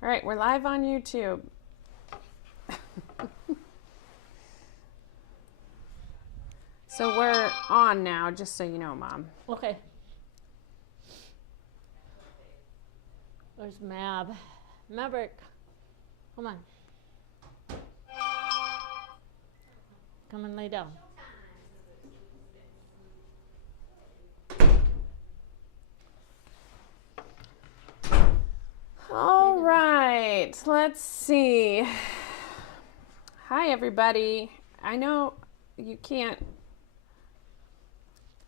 All right, we're live on YouTube. So we're on now, just so you know, Mom. Okay. Where's Mab? Maverick. Come on. Come and lay down. All right, let's see. Hi, everybody. I know you can't.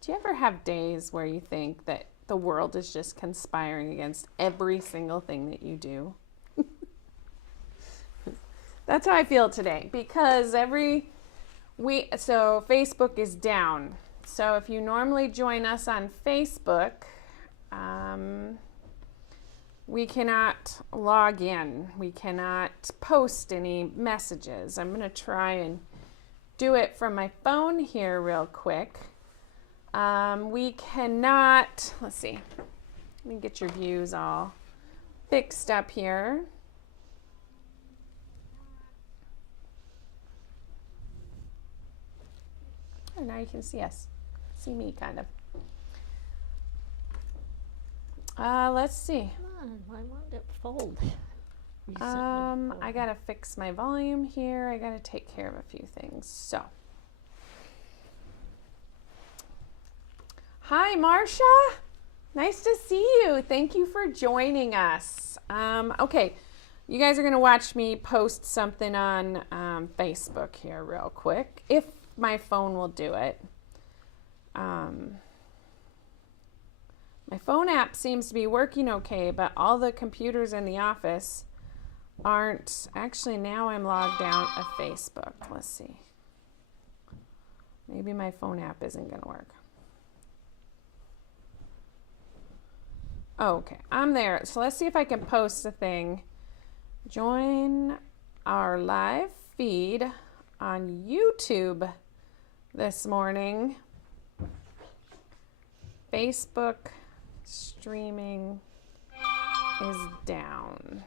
Do you ever have days where you think that the world is just conspiring against every single thing that you do? That's how I feel today, because so Facebook is down. So if you normally join us on Facebook, we cannot log in. We cannot post any messages. I'm going to try and do it from my phone here real quick. We cannot, let's see, let me get your views all fixed up here. Oh, now you can see us, see me kind of. Let's see. Come on, why won't it fold? I gotta fix my volume here. I gotta take care of a few things. So, hi, Marcia. Nice to see you. Thank you for joining us. Okay, you guys are gonna watch me post something on Facebook here real quick, if my phone will do it. My phone app seems to be working okay, but all the computers in the office aren't. Actually, now I'm logged out of Facebook. Let's see. Maybe my phone app isn't going to work. Oh, okay, I'm there. So let's see if I can post a thing. Join our live feed on YouTube this morning. Facebook streaming is down.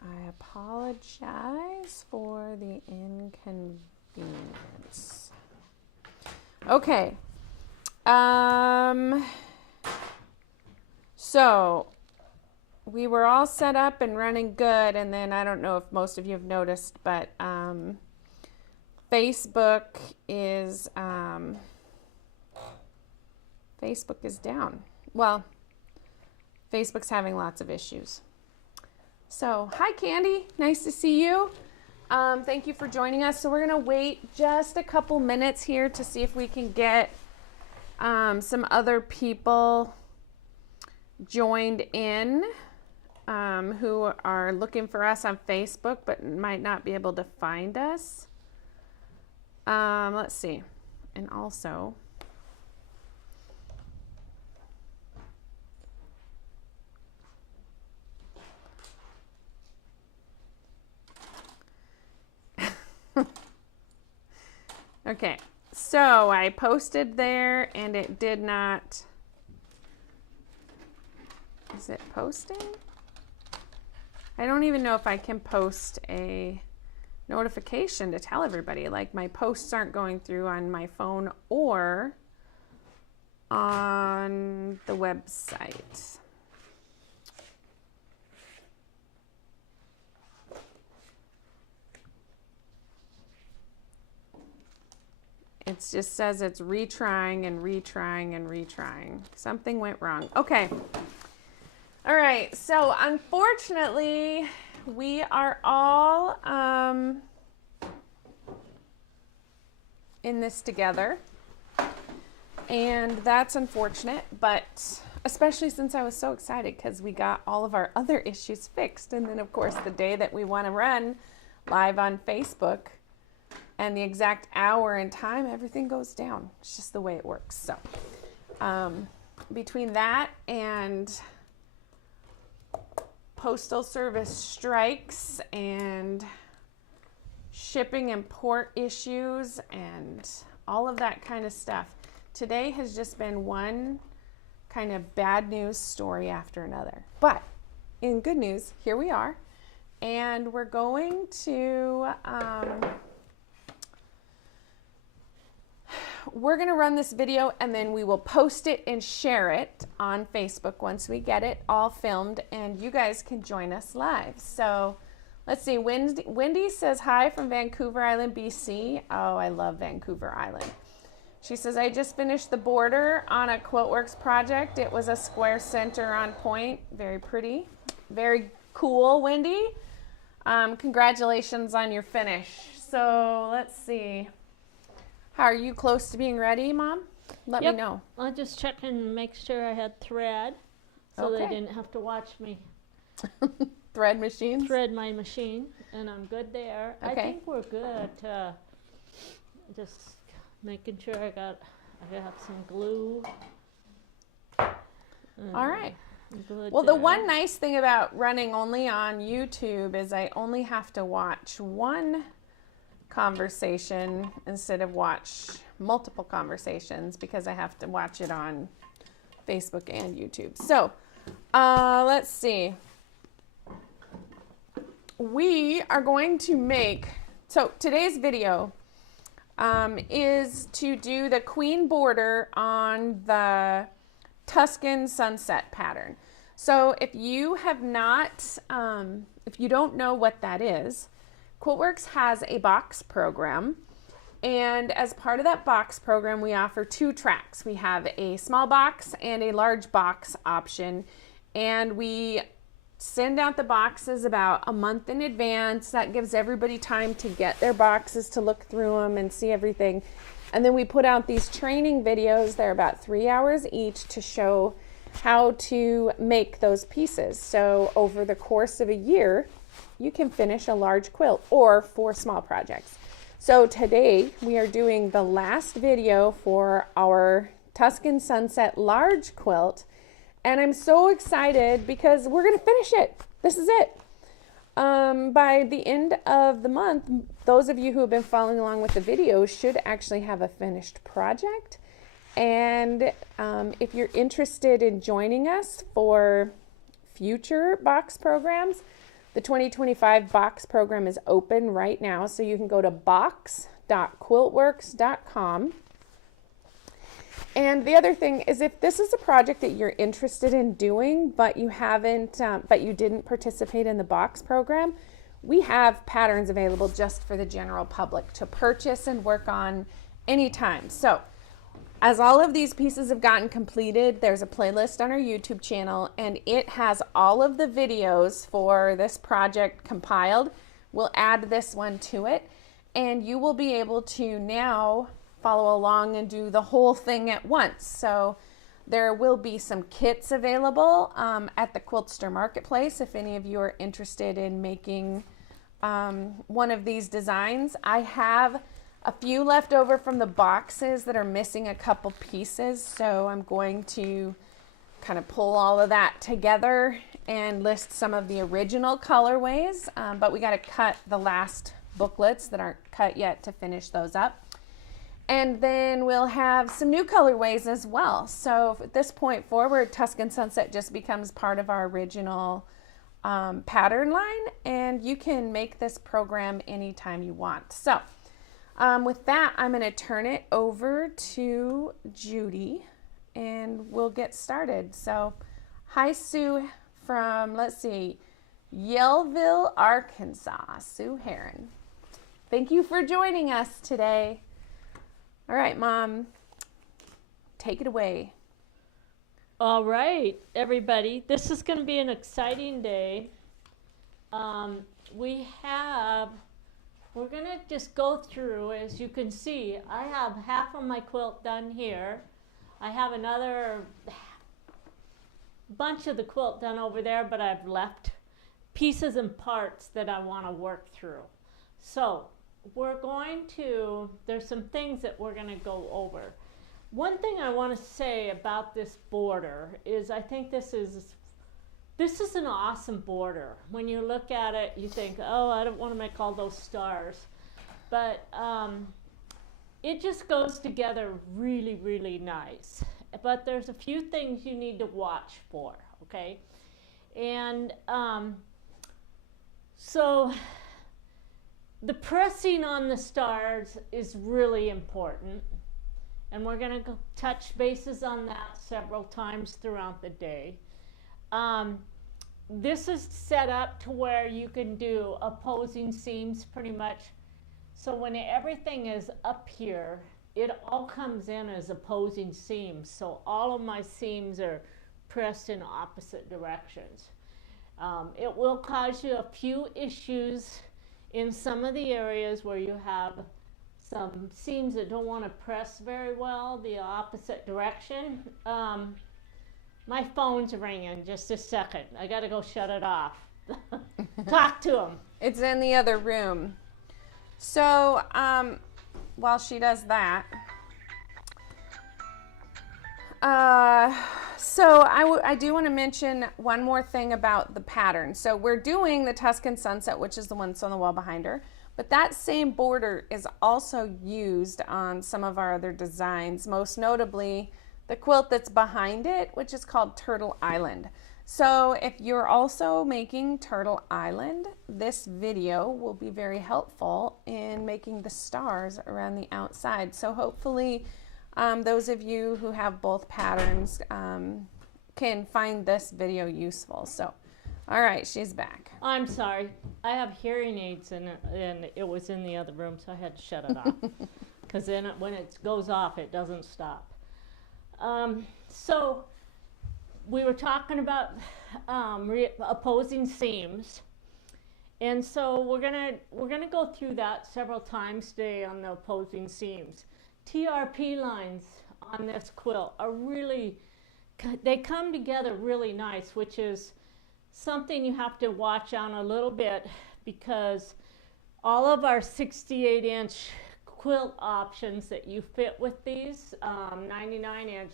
I apologize for the inconvenience. Okay. So we were all set up and running good, and then I don't know if most of you have noticed, but Facebook is down. Well, Facebook's having lots of issues. So, hi Candy, nice to see you. Thank you for joining us. So we're gonna wait just a couple minutes here to see if we can get some other people joined in who are looking for us on Facebook but might not be able to find us. Let's see. And also, okay, so I posted there and it did not. Is it posting? I don't even know if I can post a notification to tell everybody. Like, my posts aren't going through on my phone or on the website. It just says it's retrying and retrying and retrying. Something went wrong. Okay. All right. So unfortunately, we are all in this together, and that's unfortunate, but especially since I was so excited because we got all of our other issues fixed. And then of course the day that we want to run live on Facebook and the exact hour and time, everything goes down. It's just the way it works. So between that and postal service strikes and shipping and port issues and all of that kind of stuff, today has just been one kind of bad news story after another. But in good news, here we are. And we're going to run this video, and then we will post it and share it on Facebook once we get it all filmed, and you guys can join us live. So let's see, Wendy says hi from Vancouver Island, BC. Oh, I love Vancouver Island. She says, I just finished the border on a Quiltworx project. It was a square center on point. Very pretty. Very cool, Wendy. Congratulations on your finish. So let's see. How are you close to being ready, Mom? Let me know. I'll just check and make sure I had thread so they didn't have to watch me Thread machines? thread my machine, and I'm good there. Okay. I think we're good. Just making sure I got some glue. All right. Good Well, the there. one nice thing about running only on YouTube is I only have to watch one conversation instead of watch multiple conversations, because I have to watch it on Facebook and YouTube. So let's see. We are going to make, so today's video is to do the queen border on the Tuscan sunset pattern. So if you have not, if you don't know what that is, Quiltworx has a box program, and as part of that box program, we offer 2 tracks. We have a small box and a large box option, and we send out the boxes about a month in advance. That gives everybody time to get their boxes, to look through them and see everything. And then we put out these training videos. They're about 3 hours each to show how to make those pieces. So over the course of a year, you can finish a large quilt, or 4 small projects. So today we are doing the last video for our Tuscan Sunset large quilt, and I'm so excited because we're going to finish it. This is it. By the end of the month, those of you who have been following along with the videos should actually have a finished project. And if you're interested in joining us for future box programs, the 2025 box program is open right now, so you can go to box.quiltworx.com. And the other thing is, if this is a project that you're interested in doing, but you haven't, but you didn't participate in the box program, we have patterns available just for the general public to purchase and work on anytime. So as all of these pieces have gotten completed, there's a playlist on our YouTube channel, and it has all of the videos for this project compiled. We'll add this one to it, and you will be able to now follow along and do the whole thing at once. So there will be some kits available at the Quiltster Marketplace if any of you are interested in making one of these designs. I have a few left over from the boxes that are missing a couple pieces, so I'm going to kind of pull all of that together and list some of the original colorways, but we got to cut the last booklets that aren't cut yet to finish those up. And then we'll have some new colorways as well. So at this point forward, Tuscan Sunset just becomes part of our original pattern line, and you can make this program anytime you want. So with that, I'm going to turn it over to Judy, and we'll get started. So hi, Sue from, let's see, Yellville, Arkansas, Sue Heron. Thank you for joining us today. All right, Mom, take it away. All right, everybody. This is going to be an exciting day. We're going to just go through, as you can see, I have half of my quilt done here. I have another bunch of the quilt done over there, but I've left pieces and parts that I want to work through. So there's some things that we're going to go over. One thing I want to say about this border is I think this is an awesome border. When you look at it, you think, oh, I don't want to make all those stars. But it just goes together really, really nice. but there's a few things you need to watch for, okay? And so the pressing on the stars is really important, and we're going to touch bases on that several times throughout the day. This is set up to where you can do opposing seams pretty much. So when everything is up here, it all comes in as opposing seams. So all of my seams are pressed in opposite directions. It will cause you a few issues in some of the areas where you have some seams that don't want to press very well the opposite direction. My phone's ringing. Just a second. I got to go shut it off. Talk to him. It's in the other room. So while she does that, so I do want to mention one more thing about the pattern. So we're doing the Tuscan Sunset, which is the one that's on the wall behind her. But that same border is also used on some of our other designs, most notably the quilt that's behind it, which is called Turtle Island. So if you're also making Turtle Island, this video will be very helpful in making the stars around the outside. So hopefully those of you who have both patterns can find this video useful. So, all right, she's back. I'm sorry. I have hearing aids and it was in the other room, so I had to shut it off. Because then when it goes off, it doesn't stop. So we were talking about opposing seams, and so we're gonna go through that several times today on the opposing seams. TRP lines on this quilt are really, they come together really nice, which is something you have to watch on a little bit, because all of our 68-inch quilt options that you fit with these 99-inch,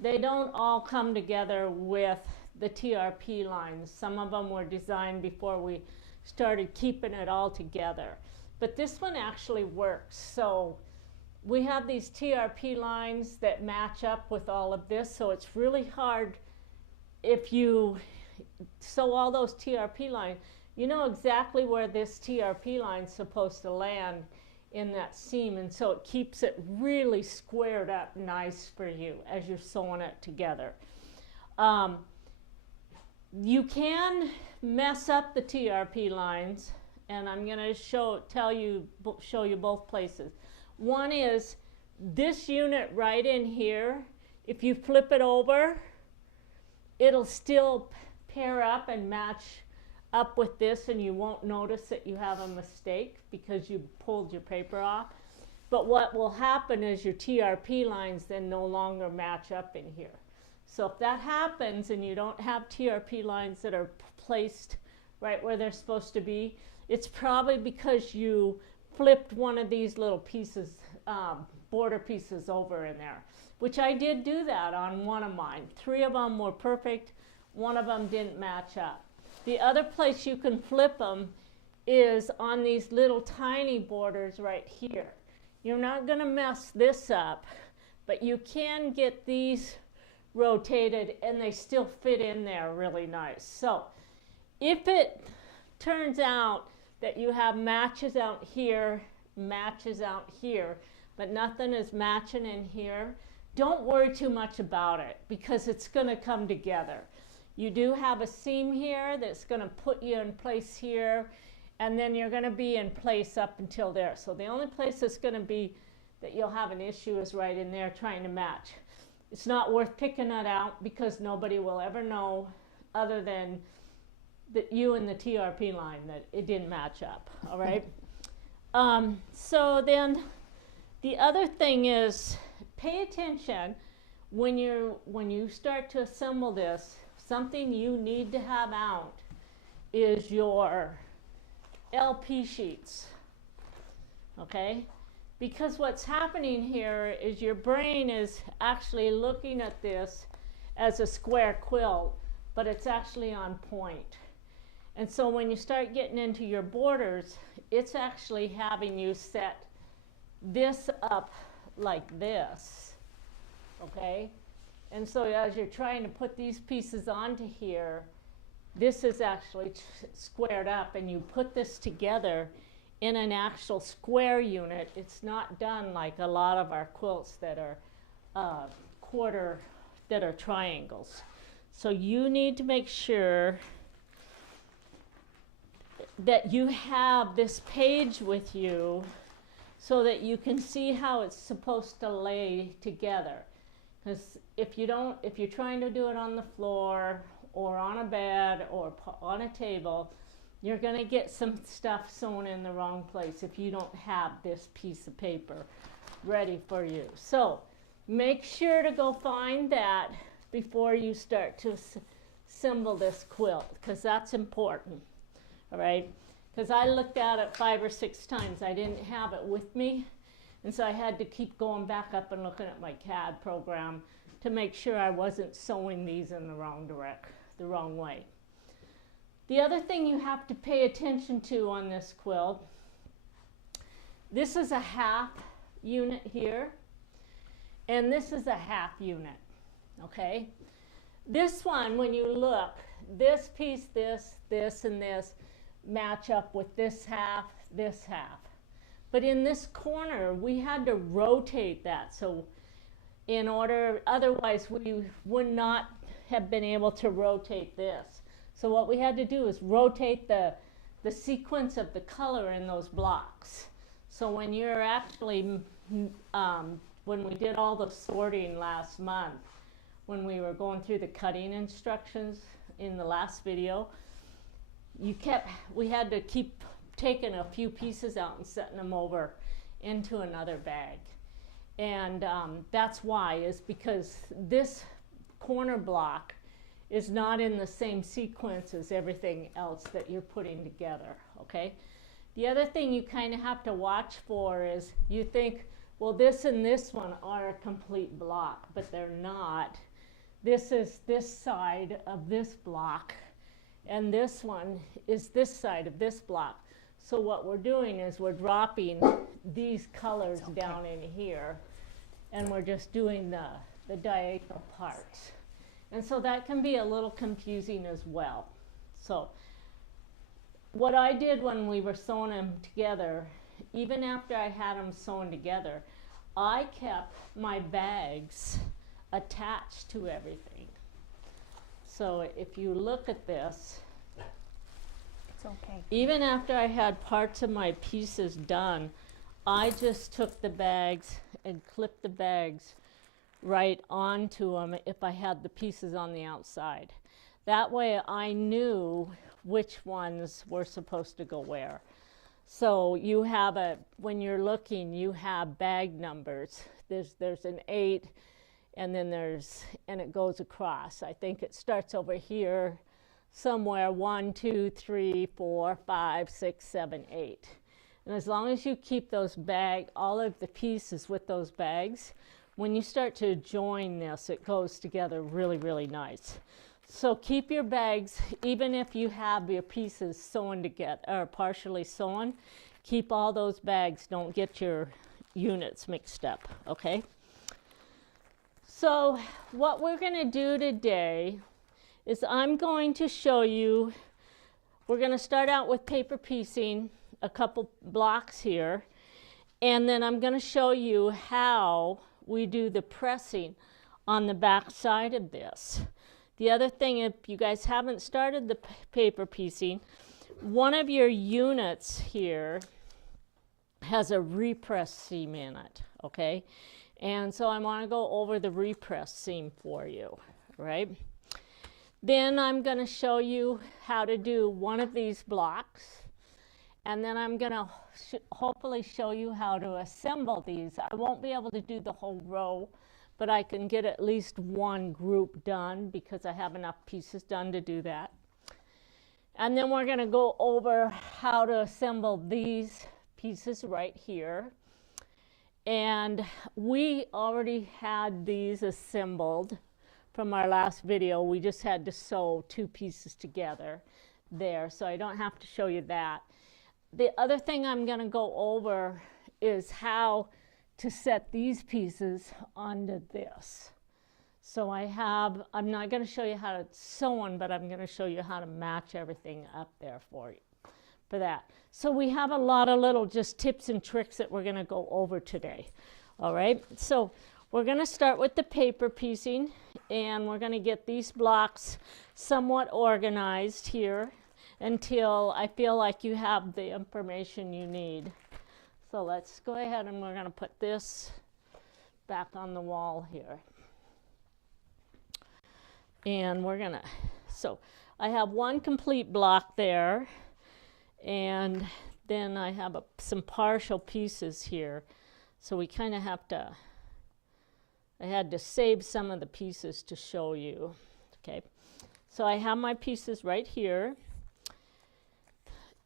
they don't all come together with the TRP lines. Some of them were designed before we started keeping it all together. But this one actually works. So we have these TRP lines that match up with all of this, so it's really hard if you sew all those TRP lines. You know exactly where this TRP line is supposed to land in that seam, and so it keeps it really squared up nice for you as you're sewing it together. You can mess up the TRP lines, and I'm going to show you both places. One is this unit right in here. If you flip it over, it'll still pair up and match up with this, and you won't notice that you have a mistake because you pulled your paper off. But what will happen is your TRP lines then no longer match up in here. So if that happens and you don't have TRP lines that are placed right where they're supposed to be, it's probably because you flipped one of these little pieces, border pieces over in there, which I did do that on one of mine. 3 of them were perfect, 1 of them didn't match up. The other place you can flip them is on these little tiny borders right here. You're not going to mess this up, but you can get these rotated and they still fit in there really nice. So if it turns out that you have matches out here, but nothing is matching in here, don't worry too much about it, because it's going to come together. You do have a seam here that's going to put you in place here, and then you're going to be in place up until there. So the only place that's going to be that you'll have an issue is right in there trying to match. It's not worth picking that out, because nobody will ever know other than that you and the TRP line that it didn't match up, all right? So then the other thing is, pay attention when you start to assemble this. Something you need to have out is your LP sheets, okay? Because what's happening here is your brain is actually looking at this as a square quilt, but it's actually on point. And so when you start getting into your borders, it's actually having you set this up like this, okay? And so as you're trying to put these pieces onto here, this is actually squared up, and you put this together in an actual square unit. It's not done like a lot of our quilts that are that are triangles. So you need to make sure that you have this page with you so that you can see how it's supposed to lay together. Because if you're trying to do it on the floor or on a bed or on a table, you're going to get some stuff sewn in the wrong place if you don't have this piece of paper ready for you. So make sure to go find that before you start to assemble this quilt, because that's important. All right, because I looked at it 5 or 6 times. I didn't have it with me, and so I had to keep going back up and looking at my CAD program to make sure I wasn't sewing these in the wrong way. The other thing you have to pay attention to on this quilt, this is a half unit here, and this is a half unit, okay? This one, when you look, this piece, this, and this match up with this half. But in this corner, we had to rotate that. So in order, otherwise we would not have been able to rotate this. So what we had to do is rotate the sequence of the color in those blocks. So when you're actually, when we did all the sorting last month, when we were going through the cutting instructions in the last video, we had to keep taking a few pieces out and setting them over into another bag. And that's why, is because this corner block is not in the same sequence as everything else that you're putting together, okay? The other thing you kind of have to watch for is you think, well, this and this one are a complete block, but they're not. This is this side of this block, and this one is this side of this block. So what we're doing is we're dropping these colors down in here, and we're just doing the diagonal parts. And so that can be a little confusing as well. So what I did when we were sewing them together, even after I had them sewn together, I kept my bags attached to everything. So if you look at this, it's okay. Even after I had parts of my pieces done, I just took the bags and clipped the bags right onto them if I had the pieces on the outside. That way I knew which ones were supposed to go where. So you have when you're looking, you have bag numbers. There's an 8, and then and it goes across. I think it starts over here somewhere, 1, 2, 3, 4, 5, 6, 7, 8. And as long as you keep those all of the pieces with those bags, when you start to join this, it goes together really, really nice. So keep your bags, even if you have your pieces sewn together or partially sewn, keep all those bags. Don't get your units mixed up, okay? So what we're going to do today is I'm going to show you, we're going to start out with paper piecing a couple blocks here, and then I'm going to show you how we do the pressing on the back side of this. The other thing, if you guys haven't started the paper piecing, one of your units here has a repress seam in it, okay? And so I want to go over the repress seam for you, right? Then I'm going to show you how to do one of these blocks, and then I'm going to hopefully show you how to assemble these. I won't be able to do the whole row, but I can get at least one group done because I have enough pieces done to do that. And then we're going to go over how to assemble these pieces right here. And we already had these assembled from our last video. We just had to sew 2 pieces together there, so I don't have to show you that. The other thing I'm going to go over is how to set these pieces onto this. So I'm not going to show you how to sew one, but I'm going to show you how to match everything up there for that. So we have a lot of little just tips and tricks that we're going to go over today. All right, so we're going to start with the paper piecing, and we're going to get these blocks somewhat organized here until I feel like you have the information you need. So let's go ahead and we're going to put this back on the wall here. And we're going to, so I have one complete block there, and then I have some partial pieces here. So we kind of have to, I had to save some of the pieces to show you. Okay, so I have my pieces right here.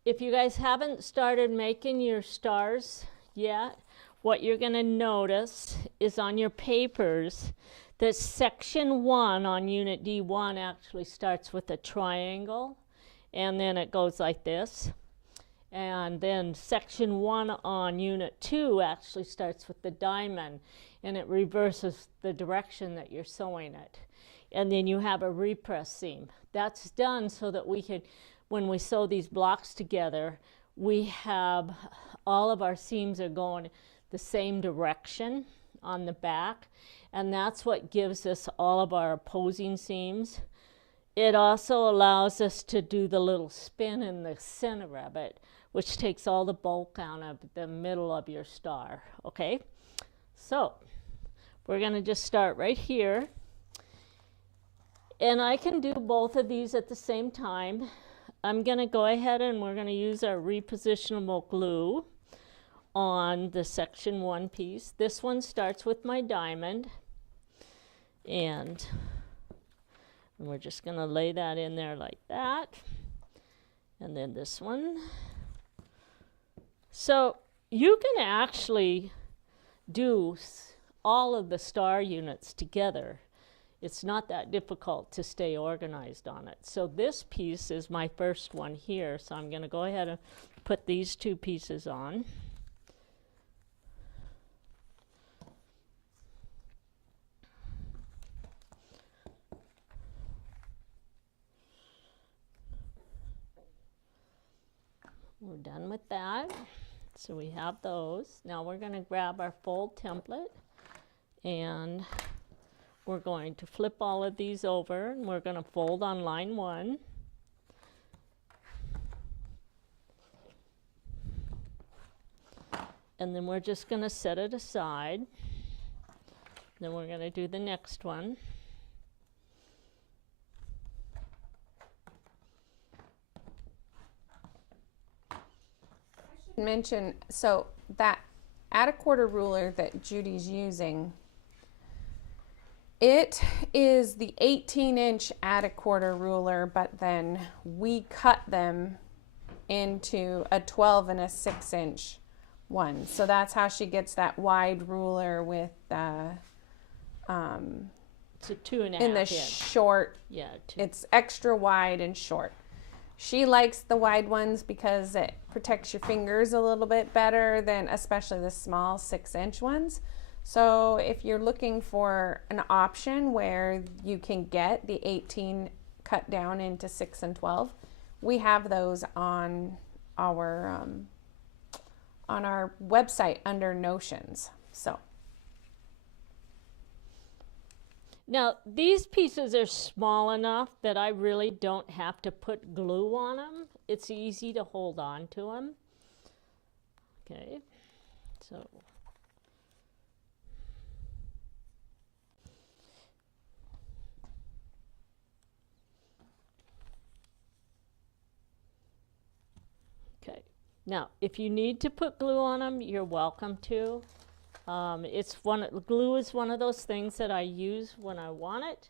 If you guys haven't started making your stars yet, what you're going to notice is on your papers that section 1 on unit D1 actually starts with a triangle, and then it goes like this. And then section 1 on unit 2 actually starts with the diamond, and it reverses the direction that you're sewing it. And then you have a repress seam. That's done so that we can, when we sew these blocks together, we have all of our seams are going the same direction on the back, and that's what gives us all of our opposing seams. It also allows us to do the little spin in the center of it, which takes all the bulk out of the middle of your star. Okay, so we're going to just start right here, and I can do both of these at the same time. I'm going to go ahead and we're going to use our repositionable glue on the section 1 piece. This one starts with my diamond, and we're just going to lay that in there like that. And then this one. So you can actually do all of the star units together. It's not that difficult to stay organized on it. So this piece is my first one here, so I'm going to go ahead and put these two pieces on. We're done with that. So we have those. Now we're going to grab our fold template, and we're going to flip all of these over, and we're going to fold on line 1. And then we're just going to set it aside. Then we're going to do the next one. Mention, so that add a quarter ruler that Judy's using, it is the 18-inch add a quarter ruler, but then we cut them into a 12 and a 6-inch one. So that's how she gets that wide ruler with It's a 2.5 in the inch. short. Yeah, it's extra wide and short. She likes the wide ones because it protects your fingers a little bit better than especially the small 6-inch ones. So if you're looking for an option where you can get the 18 cut down into 6 and 12, we have those on our website under Notions. So now these pieces are small enough that I really don't have to put glue on them. It's easy to hold on to them. Okay, so okay. Now, if you need to put glue on them, you're welcome to. Glue is one of those things that I use when I want it,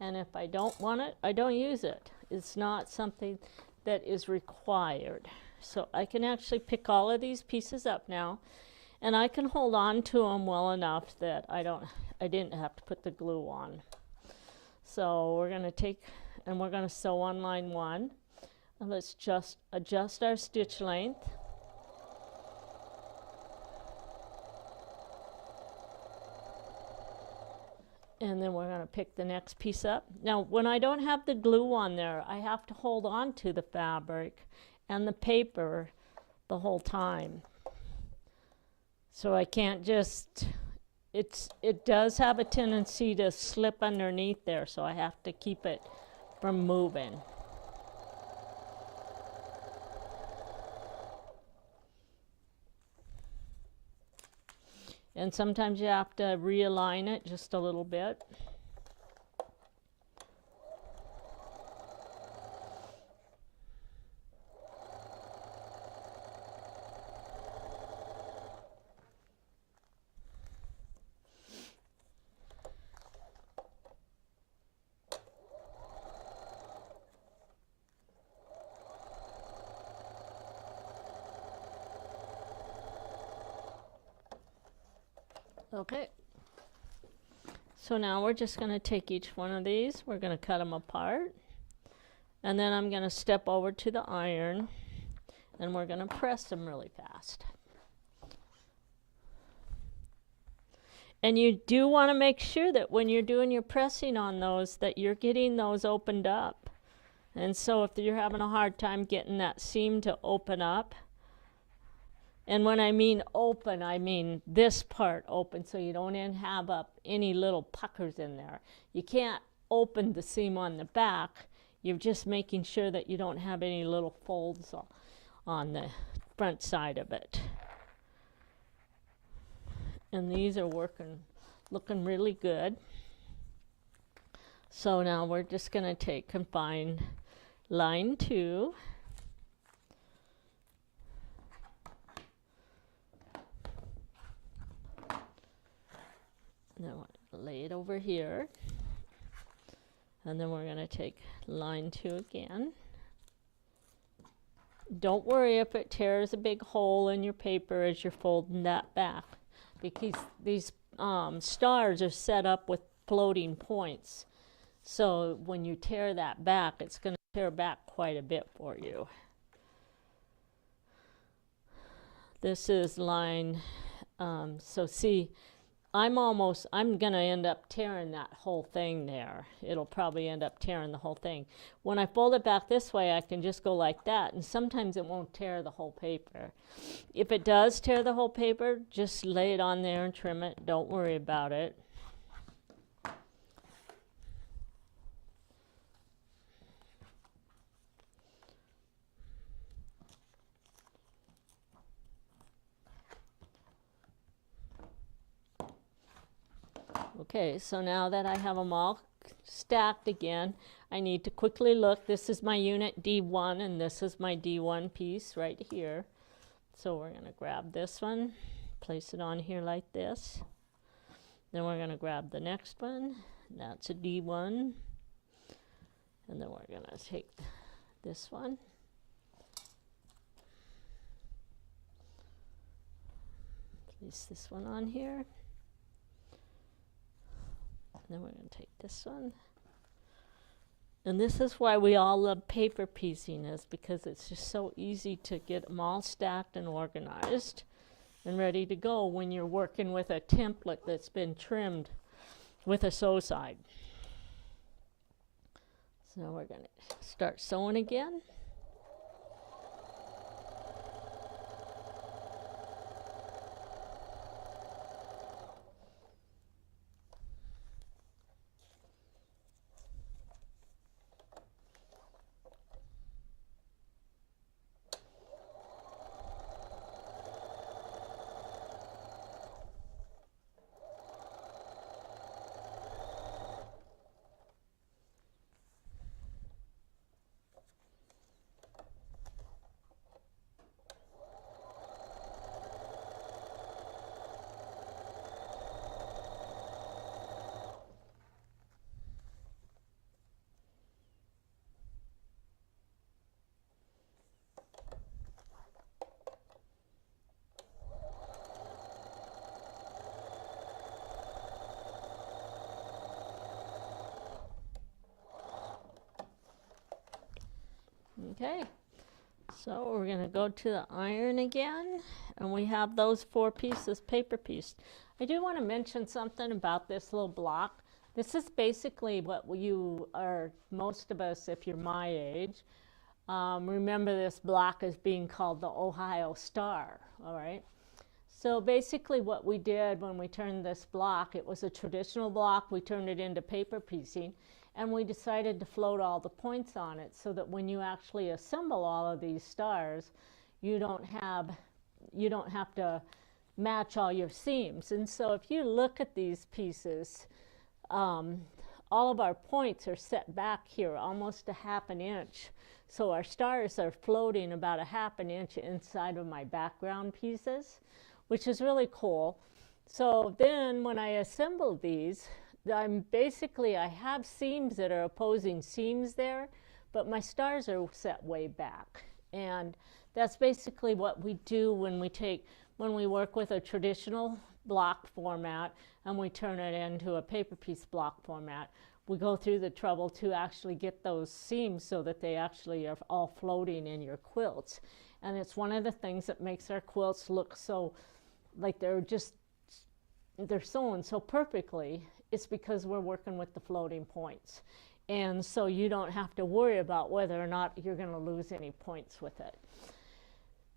and if I don't want it, I don't use it. It's not something that is required. So I can actually pick all of these pieces up now, and I can hold on to them well enough that I didn't have to put the glue on. So we're going to take and we're going to sew on line 1, and let's just adjust our stitch length. And then we're going to pick the next piece up. Now, when I don't have the glue on there, I have to hold on to the fabric and the paper the whole time. So I can't just, it does have a tendency to slip underneath there, so I have to keep it from moving. And sometimes you have to realign it just a little bit. Okay, so now we're just going to take each one of these, we're going to cut them apart, and then I'm going to step over to the iron and we're going to press them really fast. And you do want to make sure that when you're doing your pressing on those that you're getting those opened up. And so if you're having a hard time getting that seam to open up, and when I mean open, I mean this part open, so you don't have up any little puckers in there. You can't open the seam on the back. You're just making sure that you don't have any little folds on the front side of it. And these are looking really good. So now we're just going to take and find line 2. Now lay it over here, and then we're going to take line 2 again. Don't worry if it tears a big hole in your paper as you're folding that back, because these stars are set up with floating points. So when you tear that back, it's going to tear back quite a bit for you. This is line, so see, I'm going to end up tearing that whole thing there. It'll probably end up tearing the whole thing. When I fold it back this way, I can just go like that, and sometimes it won't tear the whole paper. If it does tear the whole paper, just lay it on there and trim it. Don't worry about it. Okay, so now that I have them all stacked again, I need to quickly look. This is my unit D1, and this is my D1 piece right here. So we're going to grab this one, place it on here like this. Then we're going to grab the next one. That's a D1. And then we're going to take this one. Place this one on here. Then we're going to take this one. And this is why we all love paper piecing, is because it's just so easy to get them all stacked and organized and ready to go when you're working with a template that's been trimmed with a sew side. So now we're going to start sewing again. Okay, so we're going to go to the iron again, and we have those 4 pieces paper pieced. I do want to mention something about this little block. This is basically what you are, most of us, if you're my age, remember this block as being called the Ohio Star, all right? So basically what we did when we turned this block, it was a traditional block, we turned it into paper piecing, and we decided to float all the points on it so that when you actually assemble all of these stars, you don't have to match all your seams. And so if you look at these pieces, all of our points are set back here almost a half an inch. So our stars are floating about a half an inch inside of my background pieces, which is really cool. So then when I assemble these, I have seams that are opposing seams there, but my stars are set way back. And that's basically what we do when we work with a traditional block format and we turn it into a paper piece block format. We go through the trouble to actually get those seams so that they actually are all floating in your quilts. And it's one of the things that makes our quilts look so like they're sewn so perfectly. It's because we're working with the floating points. And so you don't have to worry about whether or not you're going to lose any points with it.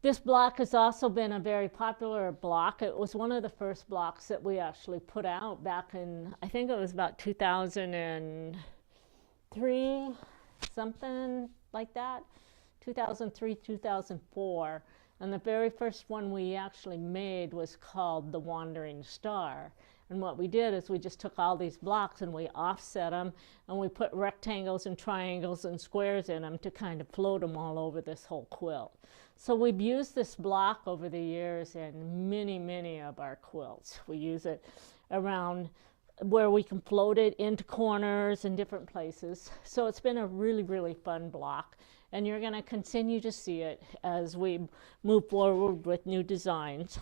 This block has also been a very popular block. It was one of the first blocks that we actually put out back in, I think it was about 2003, something like that, 2003, 2004. And the very first one we actually made was called the Wandering Star. And what we did is we just took all these blocks and we offset them and we put rectangles and triangles and squares in them to kind of float them all over this whole quilt. So we've used this block over the years in many, many of our quilts. We use it around where we can float it into corners and different places. So it's been a really, really fun block. And you're going to continue to see it as we move forward with new designs.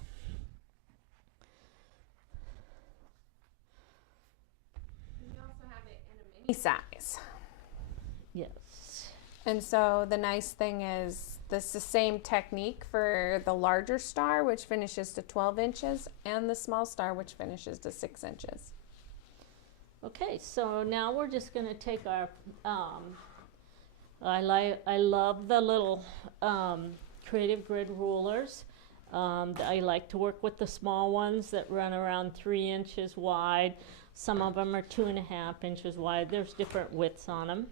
We also have it in a mini size. Yes. And so the nice thing is this is the same technique for the larger star, which finishes to 12 inches, and the small star, which finishes to 6 inches. Okay, so now we're just going to take our, I love the little creative grid rulers. I like to work with the small ones that run around 3 inches wide. Some of them are 2.5 inches wide. There's different widths on them.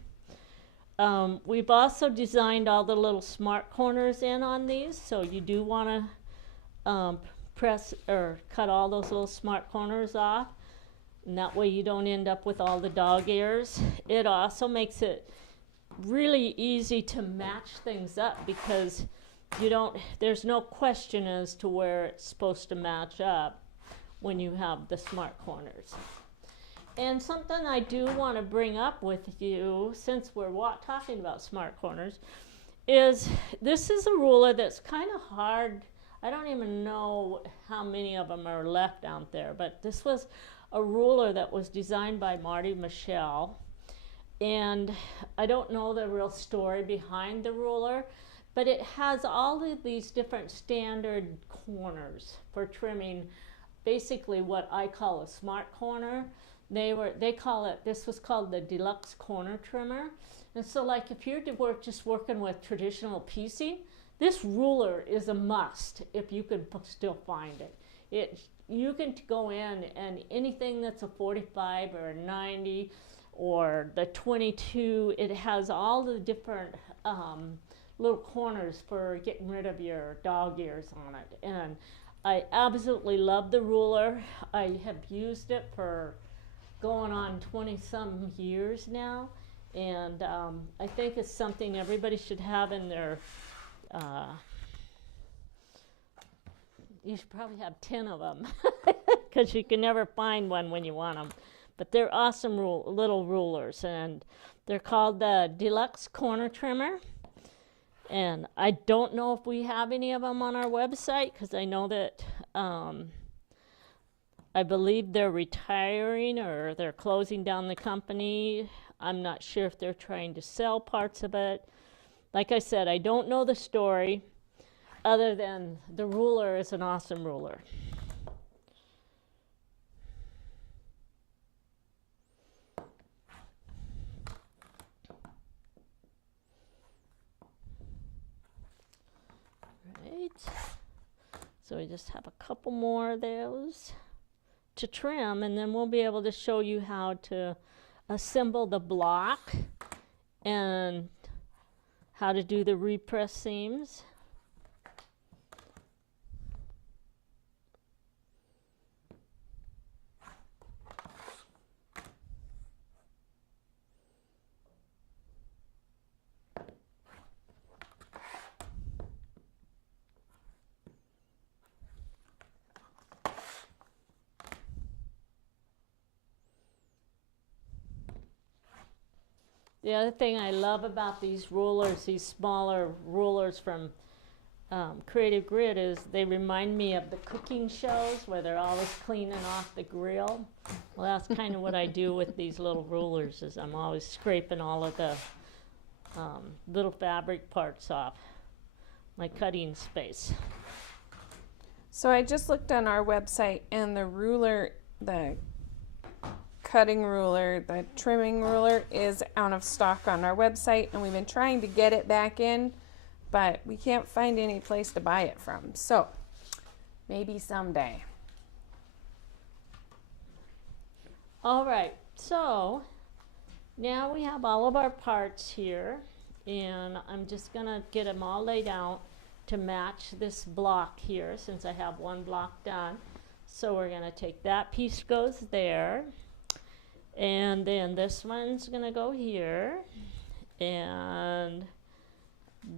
We've also designed all the little smart corners in on these, so you do want to press or cut all those little smart corners off, and that way you don't end up with all the dog ears. It also makes it really easy to match things up because there's no question as to where it's supposed to match up when you have the smart corners. And something I do want to bring up with you, since we're talking about smart corners, is this is a ruler that's kind of hard. I don't even know how many of them are left out there, but this was a ruler that was designed by Marty Michelle. And I don't know the real story behind the ruler, but it has all of these different standard corners for trimming, basically what I call a smart corner. This was called the deluxe corner trimmer. And so like if you're just working with traditional piecing, this ruler is a must if you can still find it. You can go in and anything that's a 45 or a 90 or the 22, it has all the different little corners for getting rid of your dog ears on it. And I absolutely love the ruler. I have used it for going on 20-some years now, and I think it's something everybody should have in their, you should probably have 10 of them, because you can never find one when you want them. But they're awesome little rulers, and they're called the Deluxe Corner Trimmer. And I don't know if we have any of them on our website, because I know that I believe they're retiring or they're closing down the company. I'm not sure if they're trying to sell parts of it. Like I said, I don't know the story other than the ruler is an awesome ruler. So we just have a couple more of those to trim, and then we'll be able to show you how to assemble the block and how to do the repress seams. The other thing I love about these rulers, these smaller rulers from Creative Grid, is they remind me of the cooking shows where they're always cleaning off the grill. Well, that's kind of what I do with these little rulers, is I'm always scraping all of the little fabric parts off my cutting space. So I just looked on our website, and the ruler, the cutting ruler, the trimming ruler is out of stock on our website, and we've been trying to get it back in, but we can't find any place to buy it from. So maybe someday. All right, so now we have all of our parts here, and I'm just gonna get them all laid out to match this block here, since I have one block done. So we're gonna take that piece, goes there, and then this one's gonna go here, and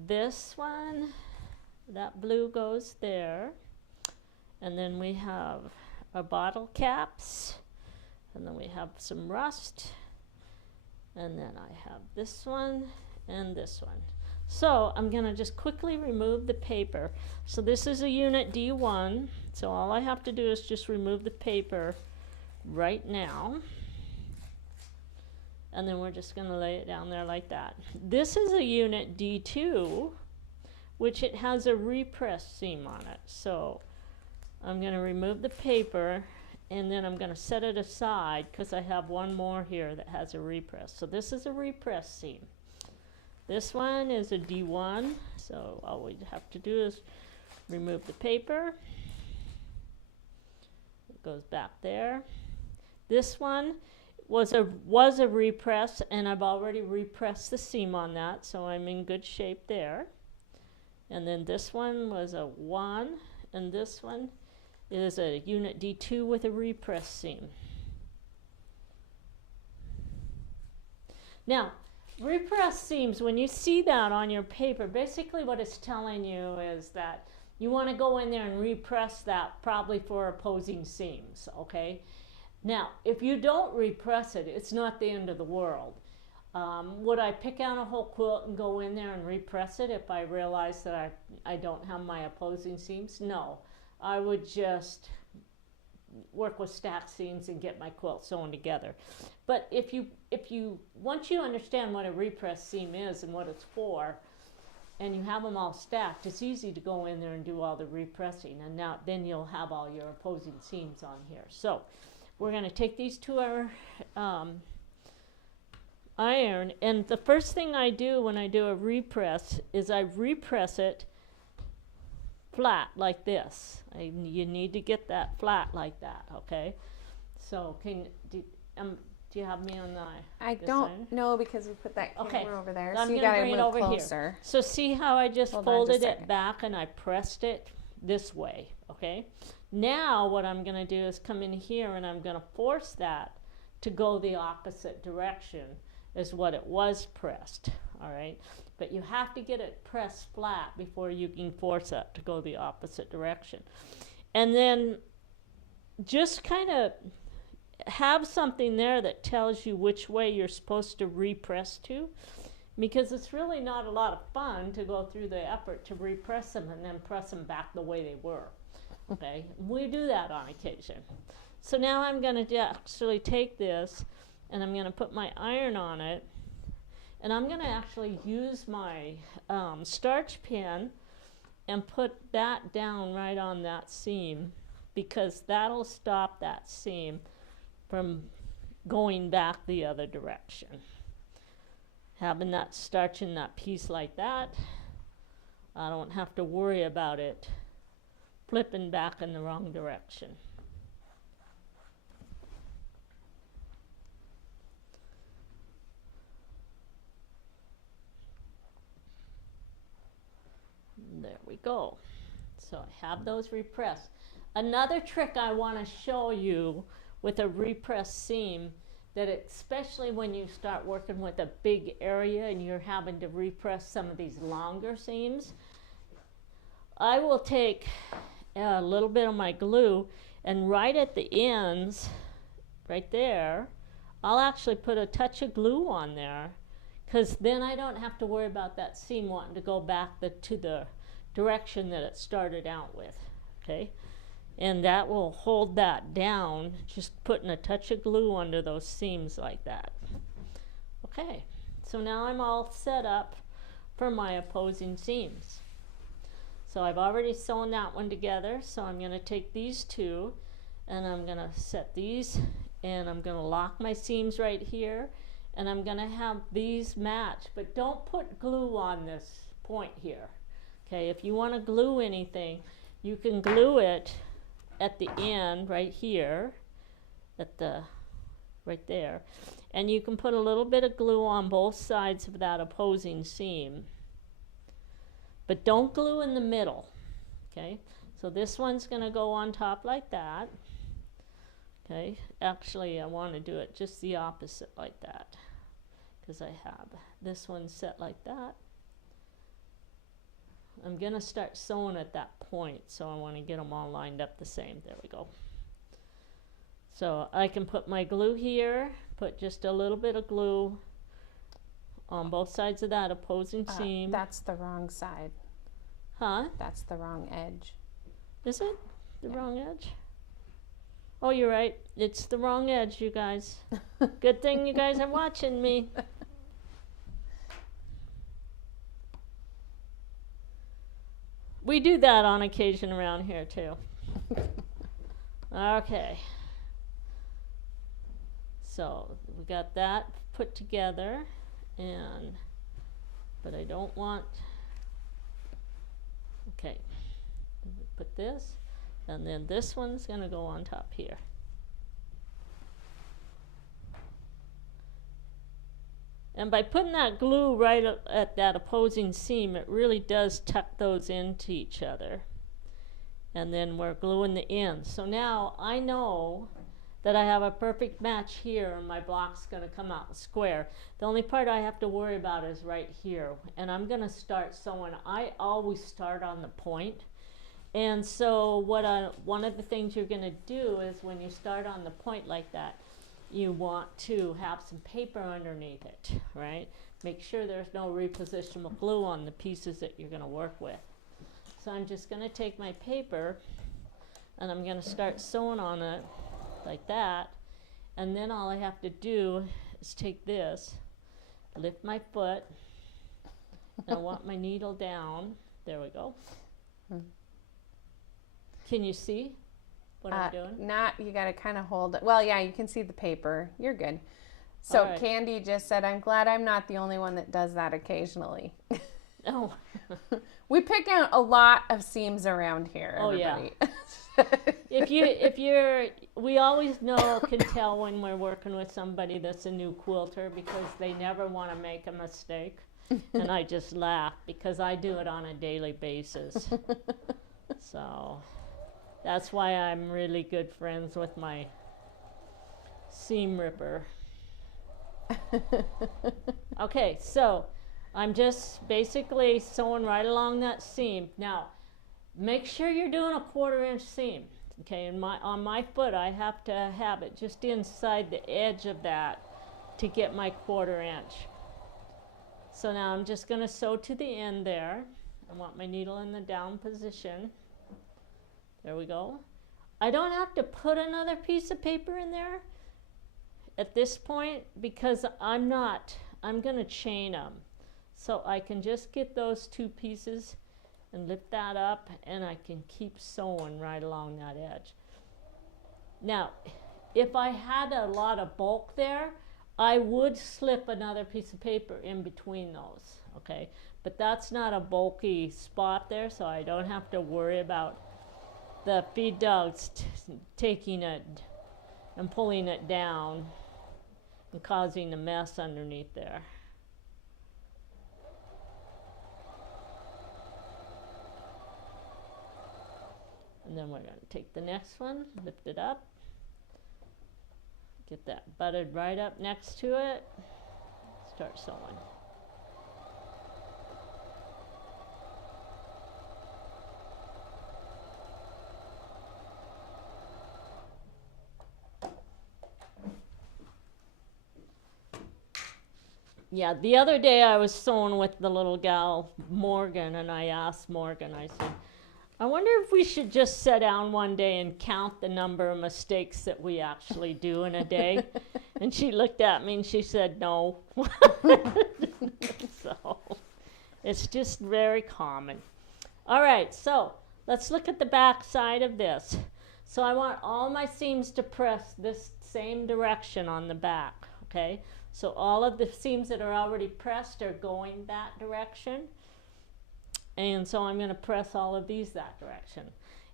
this one, that blue goes there, and then we have our bottle caps, and then we have some rust, and then I have this one and this one. So I'm gonna just quickly remove the paper. So this is a unit D1, so all I have to do is just remove the paper right now. And then we're just going to lay it down there like that. This is a unit D2, which it has a repress seam on it. So I'm going to remove the paper, and then I'm going to set it aside because I have one more here that has a repress. So this is a repress seam. This one is a D1, so all we have to do is remove the paper. It goes back there. This one was a repress, and I've already repressed the seam on that, so I'm in good shape there. And then this one was a 1, and this one is a unit D2 with a repress seam. Now, repress seams, when you see that on your paper, basically what it's telling you is that you want to go in there and repress that probably for opposing seams, okay? Now, if you don't repress it, it's not the end of the world. Would I pick out a whole quilt and go in there and repress it if I realized that I don't have my opposing seams? No, I would just work with stacked seams and get my quilt sewn together. But once you understand what a repress seam is and what it's for, and you have them all stacked, it's easy to go in there and do all the repressing, and then you'll have all your opposing seams on here. So we're going to take these to our iron, and the first thing I do when I do a repress is I repress it flat like this. You need to get that flat like that, okay? So do you have me on the I don't know because we put that camera over there, so you got to move closer. Here. So see how I just folded it back and I pressed it this way, okay? Now what I'm going to do is come in here and I'm going to force that to go the opposite direction as what it was pressed, all right? But you have to get it pressed flat before you can force that to go the opposite direction. And then just kind of have something there that tells you which way you're supposed to repress to, because it's really not a lot of fun to go through the effort to repress them and then press them back the way they were. Okay, we do that on occasion. So now I'm going to actually take this and I'm going to put my iron on it, and I'm going to actually use my starch pin and put that down right on that seam, because that'll stop that seam from going back the other direction. Having that starch in that piece like that, I don't have to worry about it flipping back in the wrong direction. There we go. So I have those repressed. Another trick I want to show you with a repressed seam, that especially when you start working with a big area and you're having to repress some of these longer seams, I will take a little bit of my glue, and right at the ends, right there, I'll actually put a touch of glue on there, because then I don't have to worry about that seam wanting to go back to the direction that it started out with, okay? And that will hold that down, just putting a touch of glue under those seams like that. Okay, so now I'm all set up for my opposing seams. So I've already sewn that one together, so I'm going to take these two and I'm going to set these, and I'm going to lock my seams right here, and I'm going to have these match, but don't put glue on this point here. Okay, if you want to glue anything, you can glue it at the end right here, right there, and you can put a little bit of glue on both sides of that opposing seam, but don't glue in the middle. Okay, so this one's going to go on top like that. Okay, actually I want to do it just the opposite like that, because I have this one set like that. I'm going to start sewing at that point, so I want to get them all lined up the same. There we go. So I can put my glue here, put just a little bit of glue on both sides of that opposing seam. That's the wrong side. Huh? That's the wrong edge. Is it the wrong edge? Oh, you're right. It's the wrong edge, you guys. Good thing you guys are watching me. We do that on occasion around here too. Okay. So we got that put together, but I don't want, okay, put this, and then this one's going to go on top here. And by putting that glue right at that opposing seam, it really does tuck those into each other. And then we're gluing the ends. So now I know that I have a perfect match here, and my block's going to come out square. The only part I have to worry about is right here. And I'm going to start sewing. I always start on the point. And so one of the things you're going to do is, when you start on the point like that, you want to have some paper underneath it, right? Make sure there's no repositionable glue on the pieces that you're going to work with. So I'm just going to take my paper and I'm going to start sewing on it like that, and then all I have to do is take this, lift my foot, and I want my needle down. There we go. Can you see what I'm doing? You got to kind of hold it. Well, yeah, you can see the paper. You're good. So right. Candy just said, I'm glad I'm not the only one that does that occasionally. Oh. We pick out a lot of seams around here, everybody. Oh, yeah. We always can tell when we're working with somebody that's a new quilter, because they never want to make a mistake. And I just laugh, because I do it on a daily basis. So that's why I'm really good friends with my seam ripper. Okay, so I'm just basically sewing right along that seam. Now, make sure you're doing a 1/4 inch seam. Okay, and on my foot, I have to have it just inside the edge of that to get my 1/4 inch. So now I'm just going to sew to the end there. I want my needle in the down position. There we go. I don't have to put another piece of paper in there at this point, because I'm going to chain them. So I can just get those two pieces and lift that up, and I can keep sewing right along that edge. Now, if I had a lot of bulk there, I would slip another piece of paper in between those, okay? But that's not a bulky spot there, so I don't have to worry about the feed dog's taking it and pulling it down and causing a mess underneath there. And then we're going to take the next one, lift it up, get that butted right up next to it, start sewing. Yeah, the other day I was sewing with the little gal, Morgan, and I asked Morgan, I said, I wonder if we should just sit down one day and count the number of mistakes that we actually do in a day. And she looked at me and she said, no. So it's just very common. All right, so let's look at the back side of this. So I want all my seams to press this same direction on the back, okay? So all of the seams that are already pressed are going that direction. And so I'm going to press all of these that direction.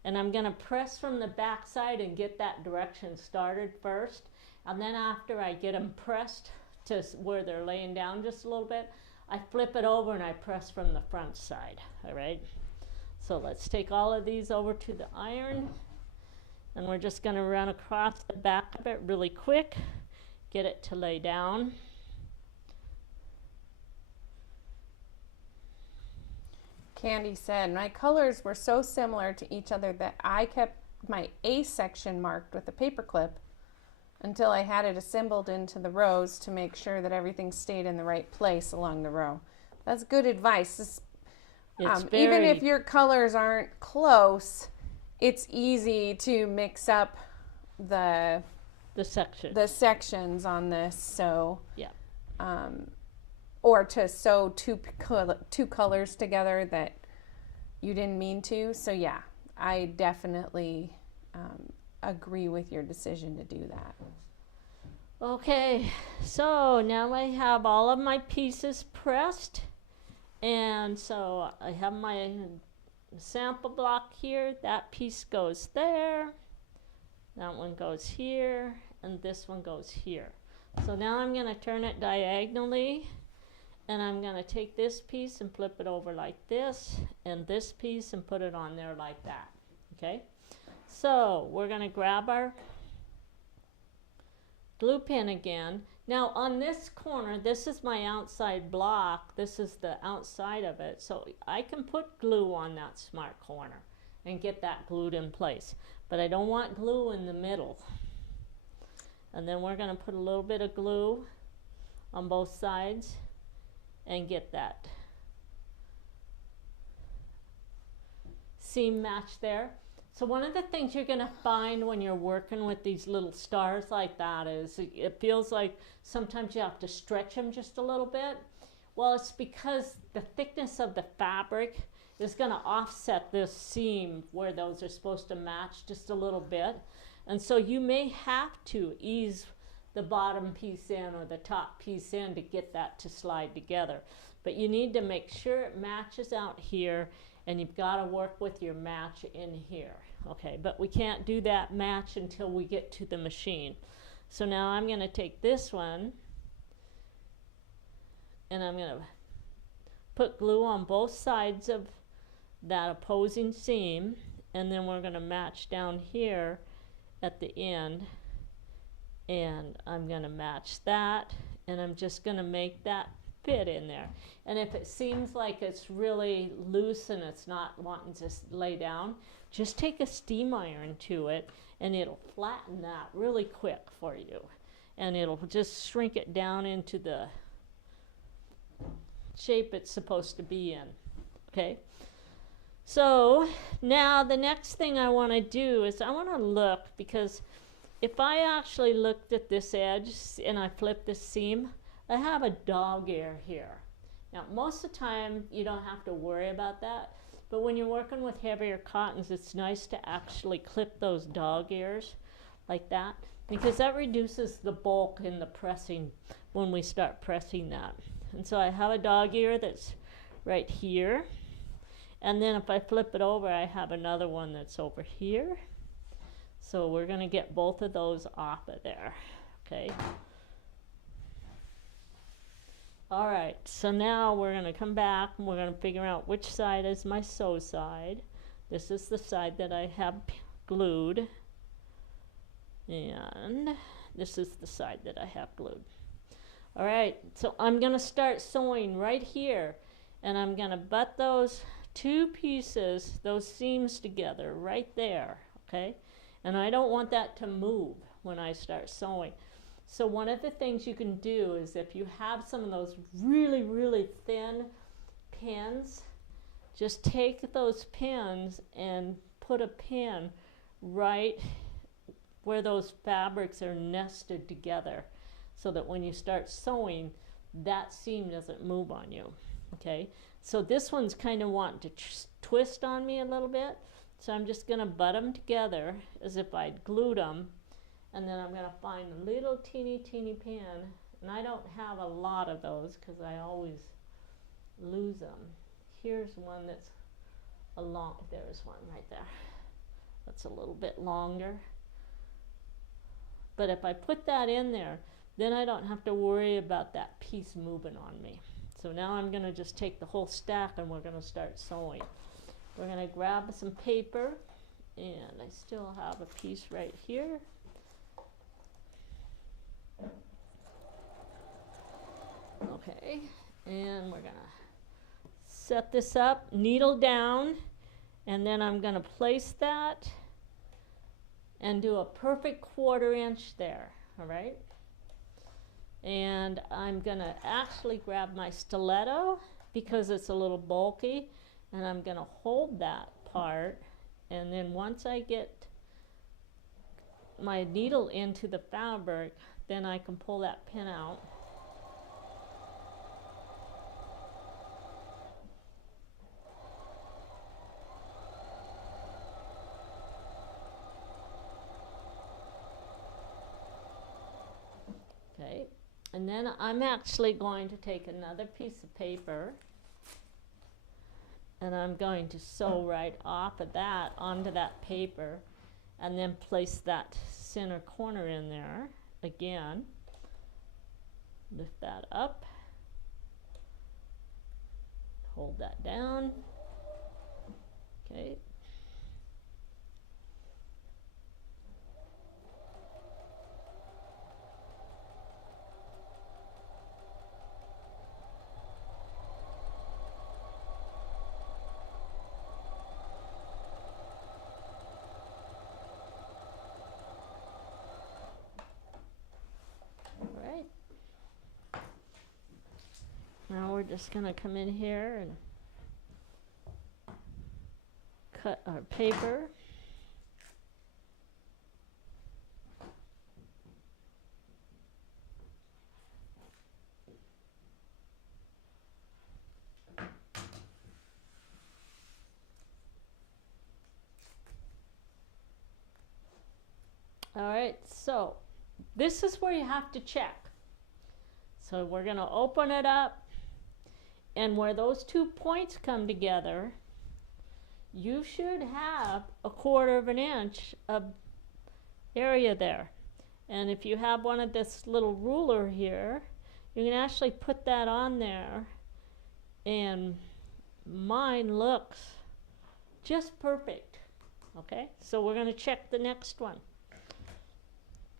And I'm going to press from the back side and get that direction started first. And then after I get them pressed to where they're laying down just a little bit, I flip it over and I press from the front side. All right. So let's take all of these over to the iron. And we're just going to run across the back of it really quick. Get it to lay down. Candy said, my colors were so similar to each other that I kept my A section marked with a paper clip until I had it assembled into the rows to make sure that everything stayed in the right place along the row. That's good advice. Even if your colors aren't close, it's easy to mix up the sections on this. So yeah. Or to sew two colors together that you didn't mean to. So yeah, I definitely agree with your decision to do that. Okay, so now I have all of my pieces pressed. And so I have my sample block here. That piece goes there. That one goes here. And this one goes here. So now I'm going to turn it diagonally. And I'm going to take this piece and flip it over like this, and this piece and put it on there like that, okay? So we're going to grab our glue pin again. Now on this corner, this is my outside block. This is the outside of it. So I can put glue on that smart corner and get that glued in place. But I don't want glue in the middle. And then we're going to put a little bit of glue on both sides and get that seam match there. So one of the things you're going to find when you're working with these little stars like that is it feels like sometimes you have to stretch them just a little bit. Well, it's because the thickness of the fabric is going to offset this seam where those are supposed to match just a little bit. And so you may have to ease the bottom piece in or the top piece in to get that to slide together. But you need to make sure it matches out here, and you've got to work with your match in here. Okay, but we can't do that match until we get to the machine. So now I'm going to take this one and I'm going to put glue on both sides of that opposing seam, and then we're going to match down here at the end. And I'm going to match that, and I'm just going to make that fit in there. And if it seems like it's really loose and it's not wanting to lay down, just take a steam iron to it and it'll flatten that really quick for you. And it'll just shrink it down into the shape it's supposed to be in. Okay? So now the next thing I want to do is I want to look, because if I actually looked at this edge and I flip this seam, I have a dog ear here. Now, most of the time, you don't have to worry about that. But when you're working with heavier cottons, it's nice to actually clip those dog ears like that, because that reduces the bulk in the pressing when we start pressing that. And so I have a dog ear that's right here. And then if I flip it over, I have another one that's over here. So we're going to get both of those off of there, okay? All right, so now we're going to come back and we're going to figure out which side is my sew side. This is the side that I have glued. And this is the side that I have glued. All right, so I'm going to start sewing right here. And I'm going to butt those two pieces, those seams together right there, okay? And I don't want that to move when I start sewing. So one of the things you can do is if you have some of those really, really thin pins, just take those pins and put a pin right where those fabrics are nested together so that when you start sewing, that seam doesn't move on you, okay? So this one's kind of wanting to twist on me a little bit, so I'm just going to butt them together as if I'd glued them, and then I'm going to find a little teeny pin, and I don't have a lot of those because I always lose them. Here's one that's there's one right there. That's a little bit longer. But if I put that in there, then I don't have to worry about that piece moving on me. So now I'm going to just take the whole stack and we're going to start sewing. We're going to grab some paper, and I still have a piece right here. Okay, and we're going to set this up, needle down, and then I'm going to place that and do a perfect 1/4 inch there, all right? And I'm going to actually grab my stiletto because it's a little bulky, and I'm going to hold that part, and then once I get my needle into the fabric, then I can pull that pin out. Okay, and then I'm actually going to take another piece of paper and I'm going to sew right off of that onto that paper and then place that center corner in there again. Lift that up, hold that down. Okay. Now we're just going to come in here and cut our paper. All right, so this is where you have to check. So we're going to open it up. And where those 2 points come together, you should have a 1/4 inch of area there. And if you have one of this little ruler here, you can actually put that on there, and mine looks just perfect. Okay, so we're going to check the next one.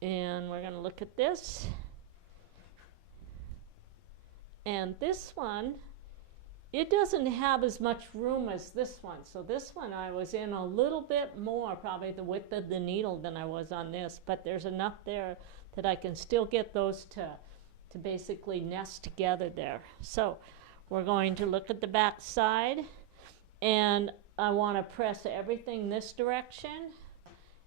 And we're going to look at this. And this one, it doesn't have as much room as this one. So this one I was in a little bit more, probably the width of the needle than I was on this, but there's enough there that I can still get those to basically nest together there. So we're going to look at the back side, and I want to press everything this direction,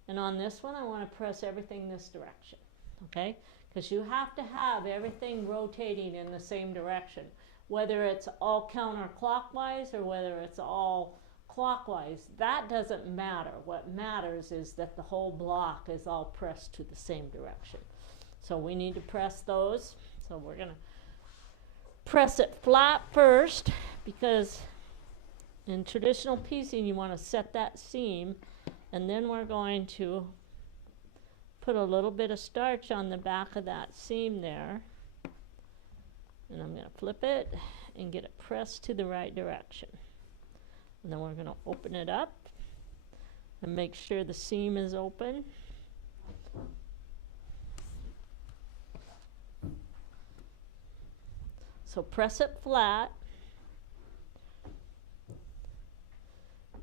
and on this one I want to press everything this direction, okay? Because you have to have everything rotating in the same direction. Whether it's all counterclockwise or whether it's all clockwise, that doesn't matter. What matters is that the whole block is all pressed to the same direction. So we need to press those. So we're going to press it flat first because In traditional piecing, you want to set that seam, and then we're going to put a little bit of starch on the back of that seam there. And I'm going to flip it and get it pressed to the right direction. And then we're going to open it up and make sure the seam is open. So press it flat,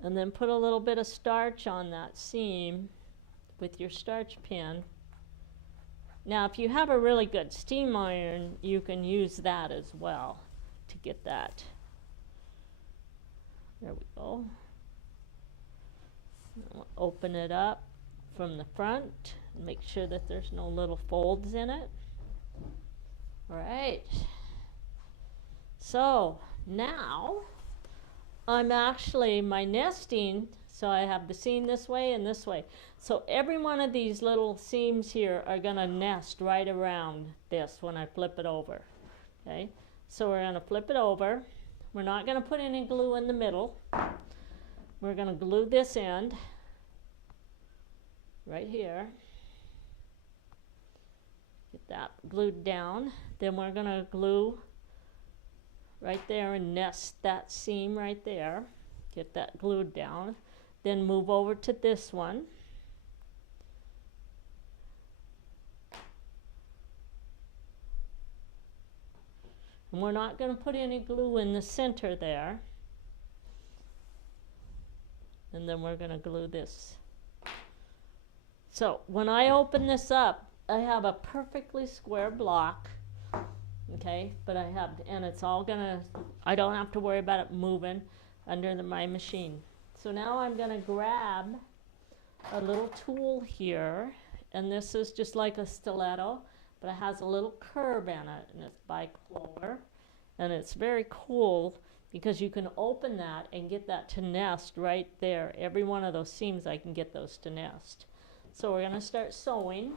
and then put a little bit of starch on that seam with your starch pin. Now, if you have a really good steam iron, you can use that as well to get that. There we go. We'll open it up from the front and make sure that there's no little folds in it. All right. So now I'm actually, my nesting, so I have the seam this way and this way. So every one of these little seams here are going to nest right around this when I flip it over. Okay, so we're going to flip it over. We're not going to put any glue in the middle. We're going to glue this end right here. Get that glued down. Then we're going to glue right there and nest that seam right there. Get that glued down. Then move over to this one. And we're not going to put any glue in the center there. And then we're going to glue this. So when I open this up, I have a perfectly square block. Okay, but I have, and it's all gonna, I don't have to worry about it moving under my machine. So now I'm gonna grab a little tool here, and this is just like a stiletto, but it has a little curve in it, and it's by Quiltworx, and it's very cool because you can open that and get that to nest right there. Every one of those seams, I can get those to nest. So we're gonna start sewing.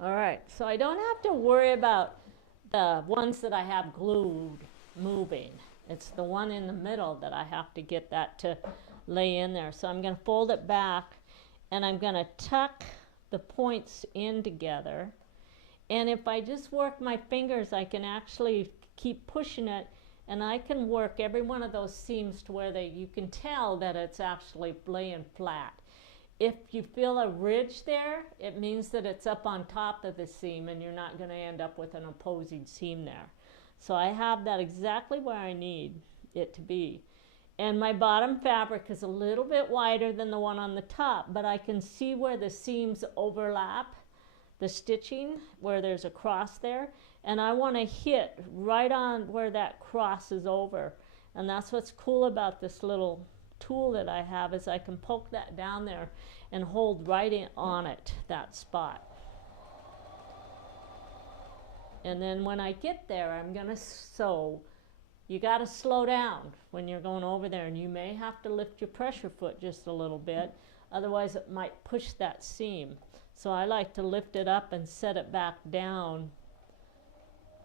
All right, so I don't have to worry about the ones that I have glued moving. It's the one in the middle that I have to get that to lay in there. So I'm going to fold it back, and I'm going to tuck the points in together. And if I just work my fingers, I can actually keep pushing it, and I can work every one of those seams to where you can tell that it's actually laying flat. If you feel a ridge there, it means that it's up on top of the seam and you're not going to end up with an opposing seam there. So I have that exactly where I need it to be. And my bottom fabric is a little bit wider than the one on the top, but I can see where the seams overlap, the stitching, where there's a cross there. And I want to hit right on where that crosses over. And that's what's cool about this little tool that I have, is I can poke that down there and hold right in on it, that spot. And then when I get there, I'm going to sew. You got to slow down when you're going over there, and you may have to lift your pressure foot just a little bit, otherwise it might push that seam. So I like to lift it up and set it back down,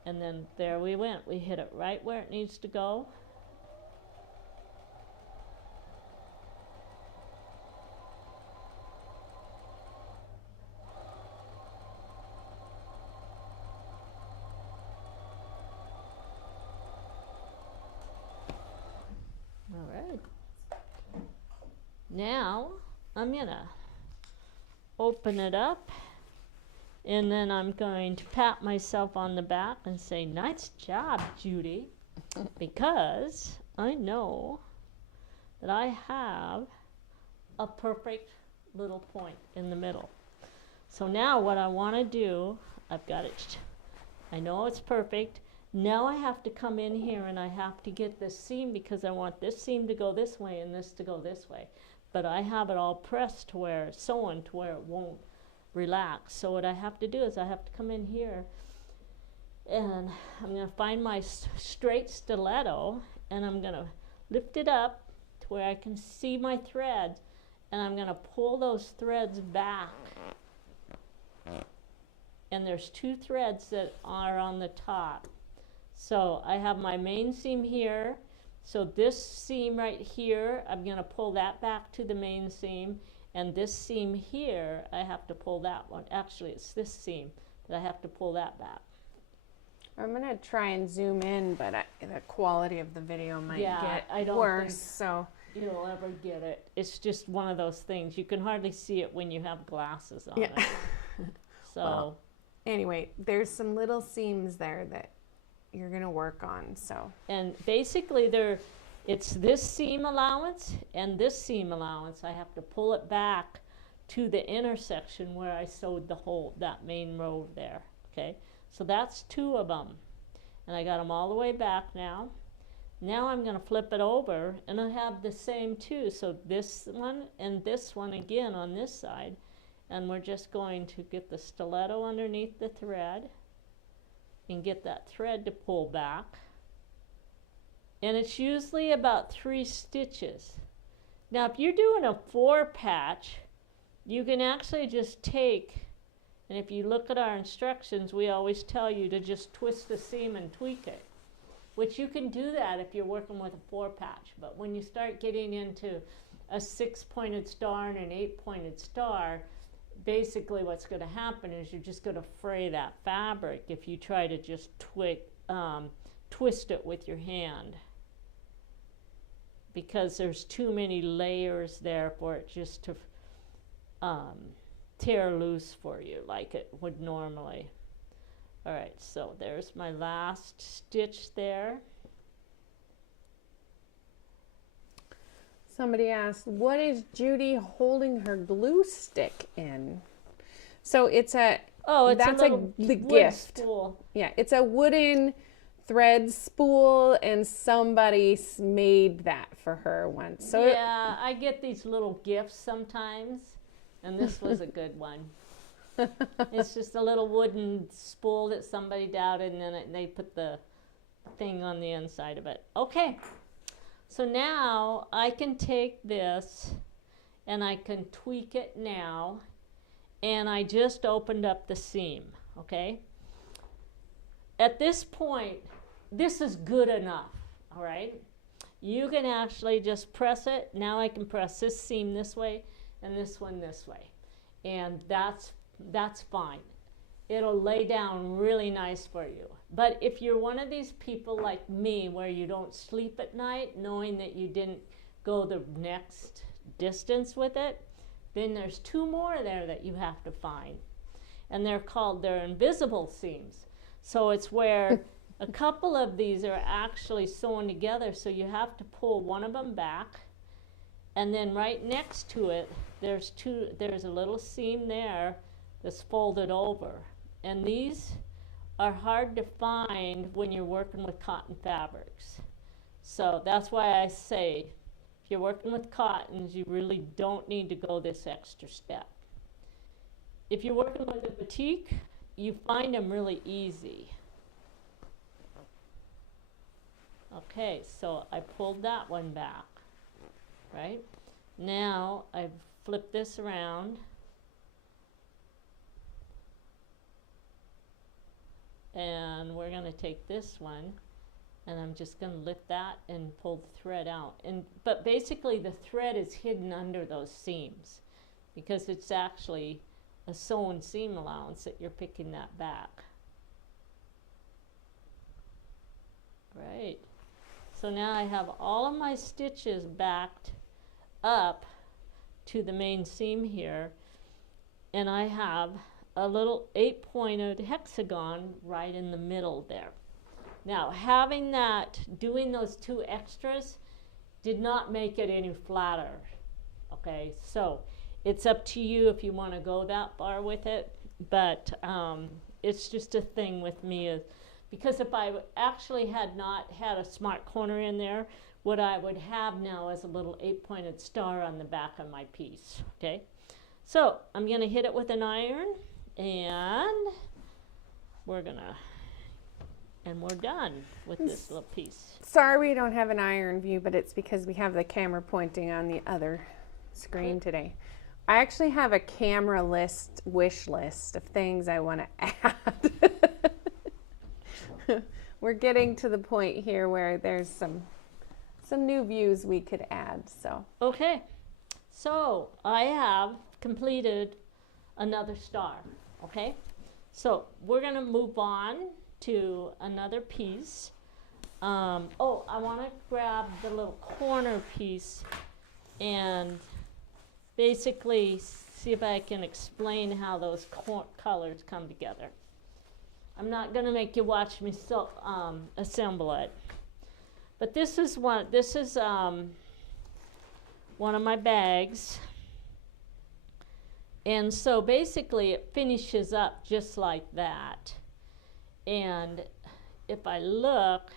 and then there we went. We hit it right where it needs to go. Now I'm gonna open it up, and then I'm going to pat myself on the back and say, nice job, Judy, because I know that I have a perfect little point in the middle. So now what I want to do, I've got it, I know it's perfect. Now I have to come in here and I have to get this seam, because I want this seam to go this way and this to go this way. But I have it all pressed to where it's sewn to where it won't relax. So what I have to do is I have to come in here And I'm going to find my straight stiletto, and I'm going to lift it up to where I can see my threads, and I'm going to pull those threads back. And there's 2 threads that are on the top. So I have my main seam here. So this seam right here, I'm going to pull that back to the main seam. And this seam here, I have to pull that one. Actually, it's this seam that I have to pull that back. I'm going to try and zoom in, but the quality of the video might I get don't worse. So you'll ever get it. It's just one of those things. You can hardly see it when you have glasses on. Yeah. It. So well, anyway, there's some little seams there that you're going to work on. So, and basically it's this seam allowance and this seam allowance. I have to pull it back to the intersection where I sewed the whole, that main row there. Okay, so that's 2 of them, and I got them all the way back now. Now I'm going to flip it over, and I have the same 2. So this one and this one again on this side, and we're just going to get the stiletto underneath the thread and get that thread to pull back. And it's usually about 3 stitches. Now if you're doing a 4 patch, you can actually just take, and if you look at our instructions, we always tell you to just twist the seam and tweak it, which you can do that if you're working with a 4 patch. But when you start getting into a 6-pointed star and an 8-pointed star, basically what's going to happen is you're just going to fray that fabric if you try to just twist it with your hand, because there's too many layers there for it just to tear loose for you like it would normally. All right, so there's my last stitch there. Somebody asked, what is Judy holding her glue stick in? So it's the gift. Spool. Yeah, it's a wooden thread spool, and somebody made that for her once. So yeah, I get these little gifts sometimes, and this was a good one. It's just a little wooden spool that somebody doubted, and then they put the thing on the inside of it. Okay. So now I can take this and I can tweak it now, and I just opened up the seam, okay? At this point, this is good enough, all right? You can actually just press it. Now I can press this seam this way and this one this way, and that's fine. It'll lay down really nice for you. But if you're one of these people like me where you don't sleep at night knowing that you didn't go the next distance with it, then there's 2 more there that you have to find. And they're invisible seams. So it's where a couple of these are actually sewn together, so you have to pull one of them back, and then right next to it there's a little seam there that's folded over. And these are hard to find when you're working with cotton fabrics. So that's why I say, if you're working with cottons, you really don't need to go this extra step. If you're working with a batik, you find them really easy. Okay, so I pulled that one back, right? Now I've flipped this around. And we're going to take this one, and I'm just going to lift that and pull the thread out. But basically the thread is hidden under those seams because it's actually a sewn seam allowance that you're picking that back. Right. So now I have all of my stitches backed up to the main seam here, and I have a little 8-pointed hexagon right in the middle there. Now, doing those 2 extras did not make it any flatter. Okay, so it's up to you if you want to go that far with it, but it's just a thing with me, because if I actually had not had a smart corner in there, what I would have now is a little 8-pointed star on the back of my piece. Okay, so I'm going to hit it with an iron. And we're going to and we're done with this little piece. Sorry we don't have an iron view, but it's because we have the camera pointing on the other screen today. I actually have a camera wish list of things I want to add. We're getting to the point here where there's some new views we could add. So okay, so I have completed another star. Okay, so we're gonna move on to another piece. Oh, I want to grab the little corner piece and basically see if I can explain how those colors come together. I'm not going to make you watch me assemble it, but this is one of my bags, and so basically it finishes up just like that. And if I look,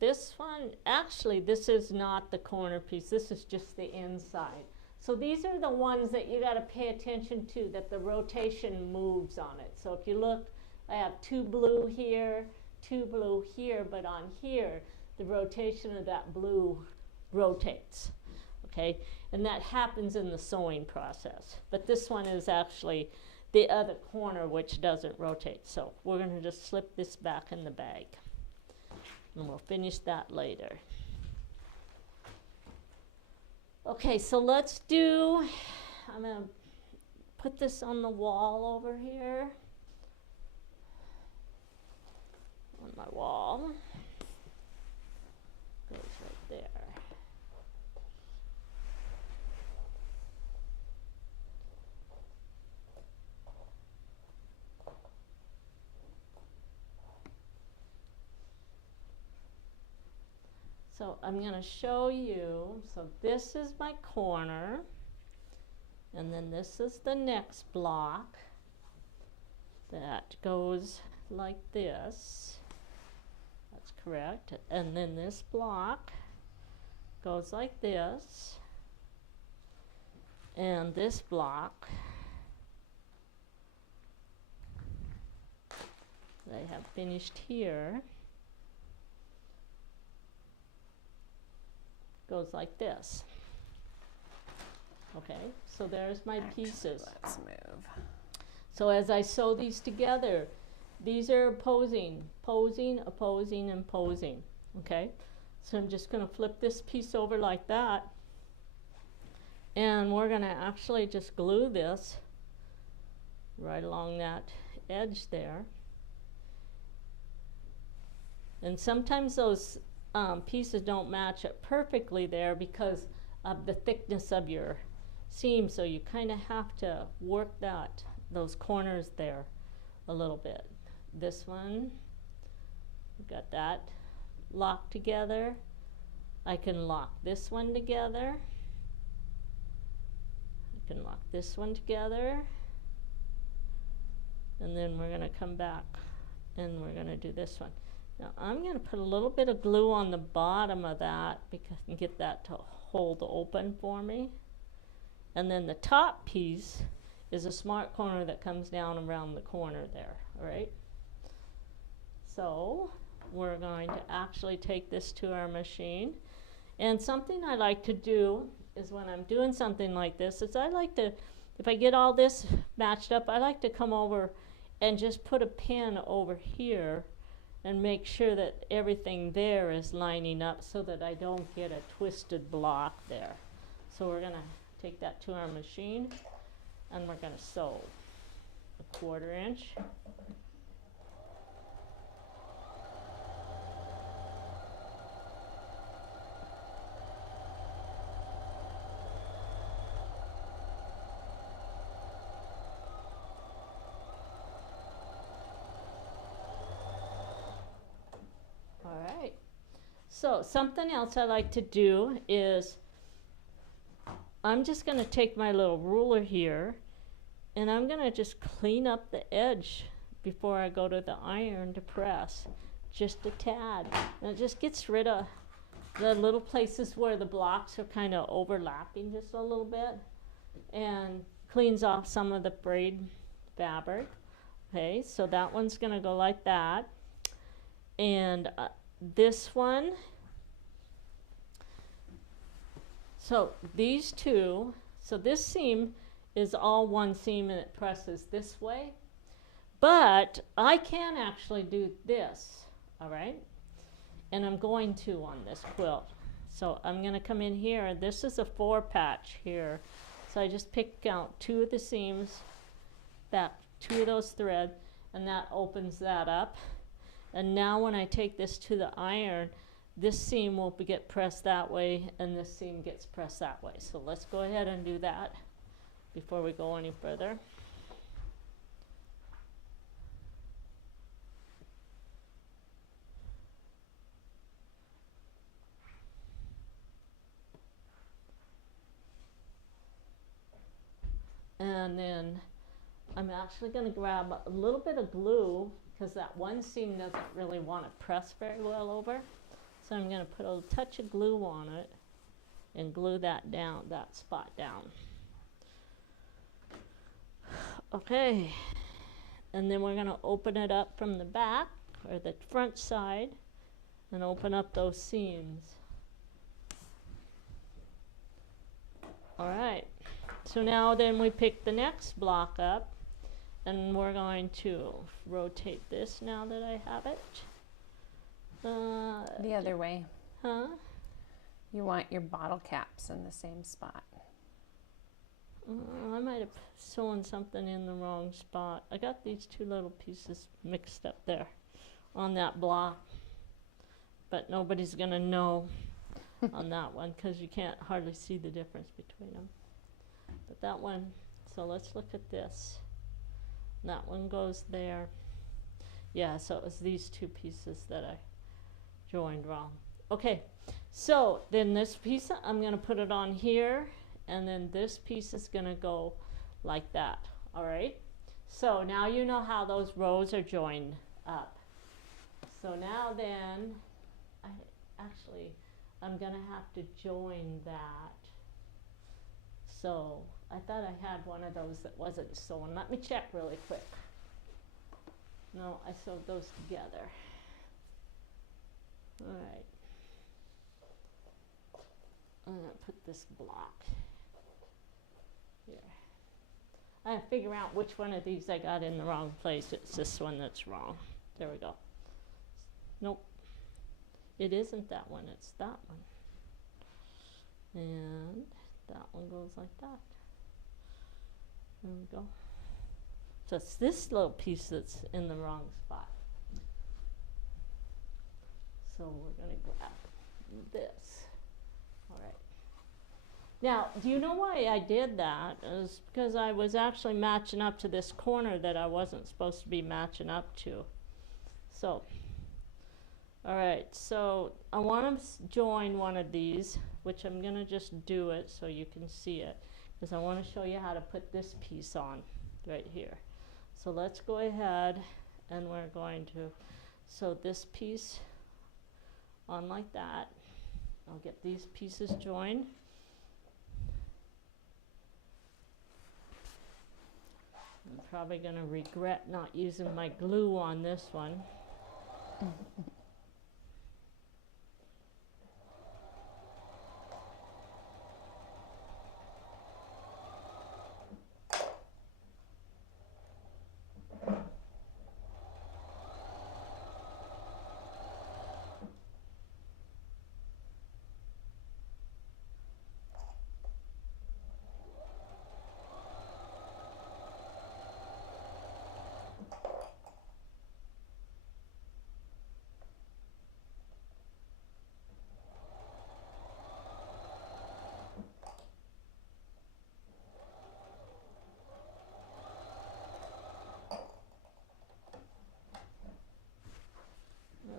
this one, actually this is not the corner piece, this is just the inside. So these are the ones that you got to pay attention to, that the rotation moves on it. So if you look, I have 2 blue here, 2 blue here, but on here, the rotation of that blue rotates, okay? And that happens in the sewing process. But this one is actually the other corner which doesn't rotate. So we're going to just slip this back in the bag, and we'll finish that later. Okay, so let's do, I'm going to put this on the wall over here, on my wall, goes right there. So I'm going to show you, so this is my corner, and then this is the next block that goes like this. That's correct. And then this block goes like this, and this block that I have finished here goes like this. Okay, so there's my pieces. Let's move. So as I sew these together, these are opposing, opposing, and posing. Okay, so I'm just going to flip this piece over like that, and we're going to actually just glue this right along that edge there. And sometimes those pieces don't match up perfectly there because of the thickness of your seam, so you kind of have to work those corners there a little bit. This one, got that locked together. I can lock this one together. I can lock this one together, and then we're going to come back and we're going to do this one. Now I'm going to put a little bit of glue on the bottom of that because I can get that to hold open for me. And then the top piece is a smart corner that comes down around the corner there, all right? So we're going to actually take this to our machine. And something I like to do is when I'm doing something like this is I like to, if I get all this matched up, I like to come over and just put a pin over here and make sure that everything there is lining up so that I don't get a twisted block there. So we're going to take that to our machine, and we're going to sew a 1/4 inch. So something else I like to do is I'm just going to take my little ruler here, and I'm going to just clean up the edge before I go to the iron to press, just a tad. And it just gets rid of the little places where the blocks are kind of overlapping just a little bit, and cleans off some of the frayed fabric. Okay, so that one's going to go like that. And this one, so these two, so this seam is all one seam and it presses this way, but I can actually do this, all right? And I'm going to on this quilt. So I'm going to come in here. This is a 4 patch here. So I just pick out 2 of the seams, that 2 of those threads, and that opens that up. And now when I take this to the iron, this seam will get pressed that way and this seam gets pressed that way. So let's go ahead and do that before we go any further. And then I'm actually going to grab a little bit of glue because that one seam doesn't really want to press very well over. So I'm going to put a touch of glue on it and glue that down, that spot down. Okay, and then we're going to open it up from the back or the front side and open up those seams. All right, so now then we pick the next block up and we're going to rotate this now that I have it. The other way. Huh? You want your bottle caps in the same spot. I might have sewn something in the wrong spot. I got these 2 little pieces mixed up there on that block, but nobody's gonna know on that one because you can't hardly see the difference between them. But that one, so let's look at this. That one goes there. Yeah, so it was these 2 pieces that I joined wrong. Okay, so then this piece, I'm gonna put it on here, and then this piece is gonna go like that, all right? So now you know how those rows are joined up. So now then, I'm gonna have to join that. So I thought I had one of those that wasn't sewn. Let me check really quick. No, I sewed those together. All right. I'm gonna put this block here. I have to figure out which one of these I got in the wrong place. It's this one that's wrong. There we go. Nope. It isn't that one, it's that one. And that one goes like that. There we go. So it's this little piece that's in the wrong spot. So we're going to grab this. All right. Now, do you know why I did that? It was because I was actually matching up to this corner that I wasn't supposed to be matching up to. So, all right, so I want to join one of these, which I'm going to just do it so you can see it, because I want to show you how to put this piece on right here. So let's go ahead and we're going to sew this piece on like that. I'll get these pieces joined. I'm probably going to regret not using my glue on this one.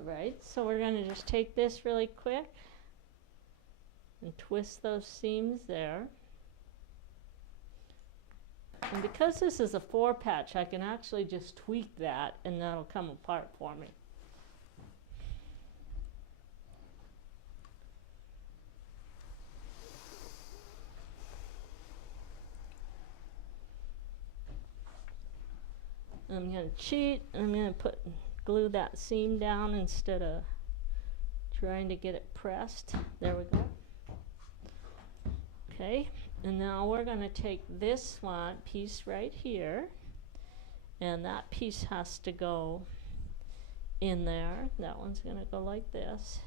Right, so we're going to just take this really quick and twist those seams there. And because this is a 4 patch, I can actually just tweak that and that'll come apart for me. I'm going to cheat and I'm going to put glue that seam down instead of trying to get it pressed. There we go. Okay, and now we're going to take this one piece right here, and that piece has to go in there. That one's going to go like this.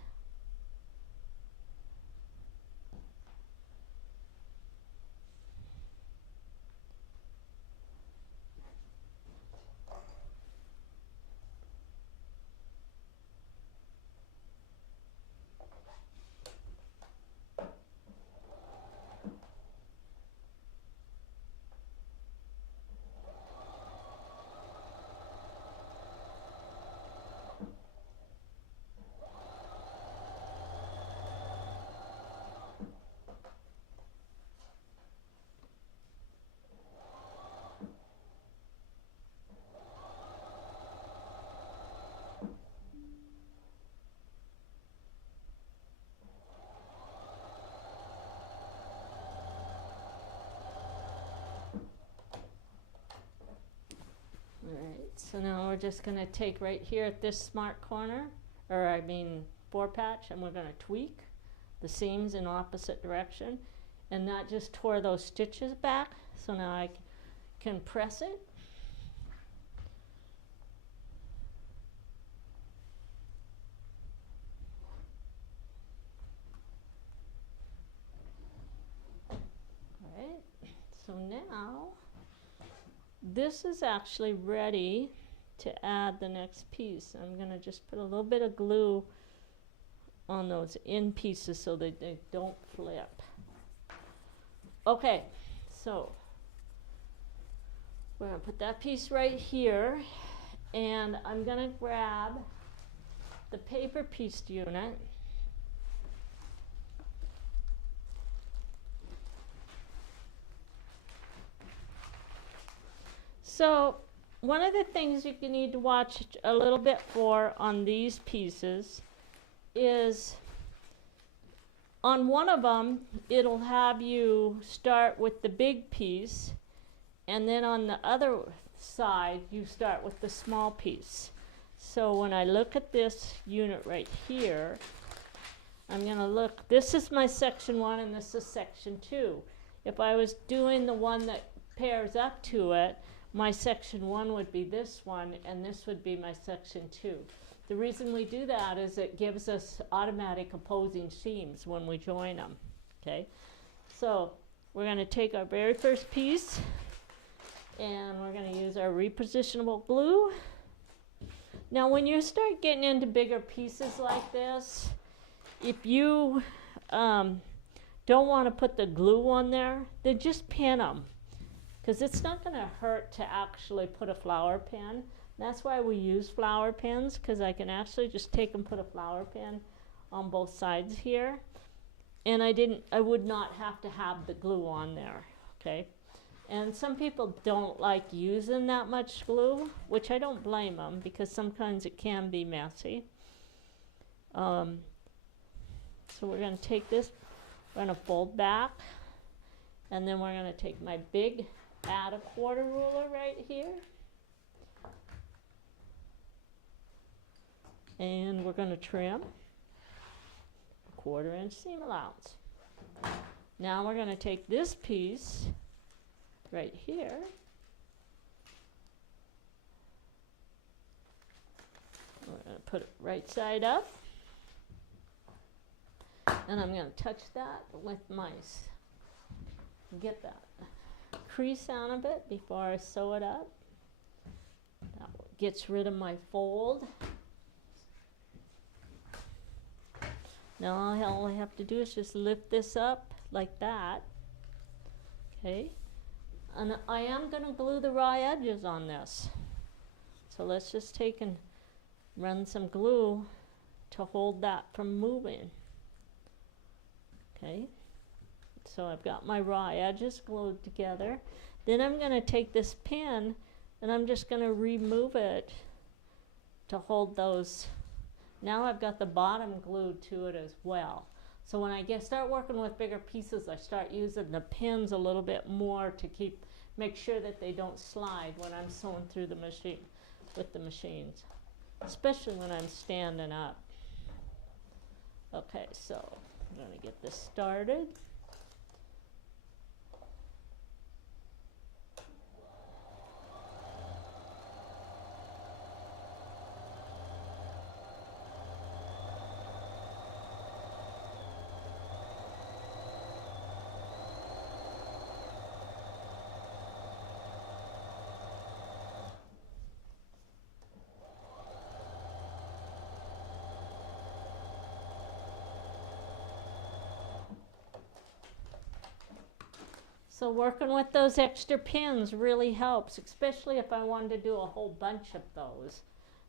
Alright, so now we're just going to take right here at this smart corner, or I mean four patch, and we're going to tweak the seams in opposite direction, and that just tore those stitches back, so now I can press it. Alright, so now this is actually ready to add the next piece. I'm going to just put a little bit of glue on those end pieces so that they don't flip. Okay, so we're going to put that piece right here, and I'm going to grab the paper pieced unit. So one of the things you need to watch a little bit for on these pieces is on one of them it'll have you start with the big piece, and then on the other side you start with the small piece. So when I look at this unit right here, I'm going to look, this is my section 1 and this is section 2. If I was doing the one that pairs up to it, my section 1 would be this one, and this would be my section 2. The reason we do that is it gives us automatic opposing seams when we join them. Okay, so we're going to take our very first piece, and we're going to use our repositionable glue. Now when you start getting into bigger pieces like this, if you don't want to put the glue on there, then just pin them, because it's not going to hurt to actually put a flower pin. That's why we use flower pins, because I can actually just take and put a flower pin on both sides here, and I would not have to have the glue on there. Okay, and some people don't like using that much glue, which I don't blame them, because sometimes it can be messy. So we're going to take this, we're going to fold back, and then we're going to take my big add a quarter ruler right here, and we're going to trim a 1/4 inch seam allowance. Now we're going to take this piece right here, we're going to put it right side up, and I'm going to touch that with my, get that crease out of it before I sew it up. That gets rid of my fold. Now all I have to do is just lift this up like that. Okay, and I am going to glue the raw edges on this. So let's just take and run some glue to hold that from moving. Okay, so I've got my raw edges glued together. Then I'm going to take this pin and I'm just going to remove it to hold those. Now I've got the bottom glued to it as well. So when I start working with bigger pieces, I start using the pins a little bit more to make sure that they don't slide when I'm sewing through the machine with the machines. especially when I'm standing up. Okay, so I'm going to get this started. So working with those extra pins really helps, especially if I wanted to do a whole bunch of those.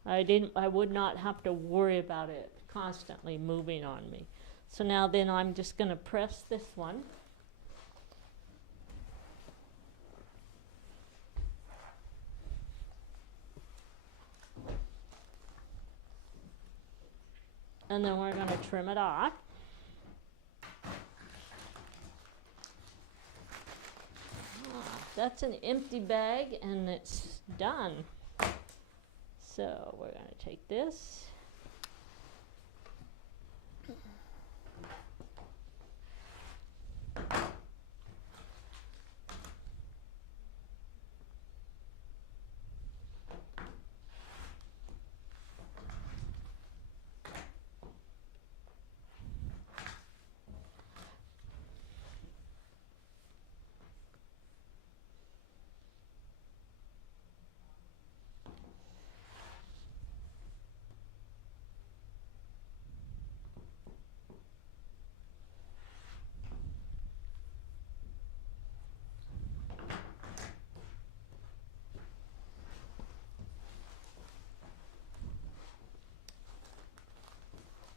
I would not have to worry about it constantly moving on me. So now then I'm just going to press this one. And then we're going to trim it off. That's an empty bag and it's done. So we're going to take this.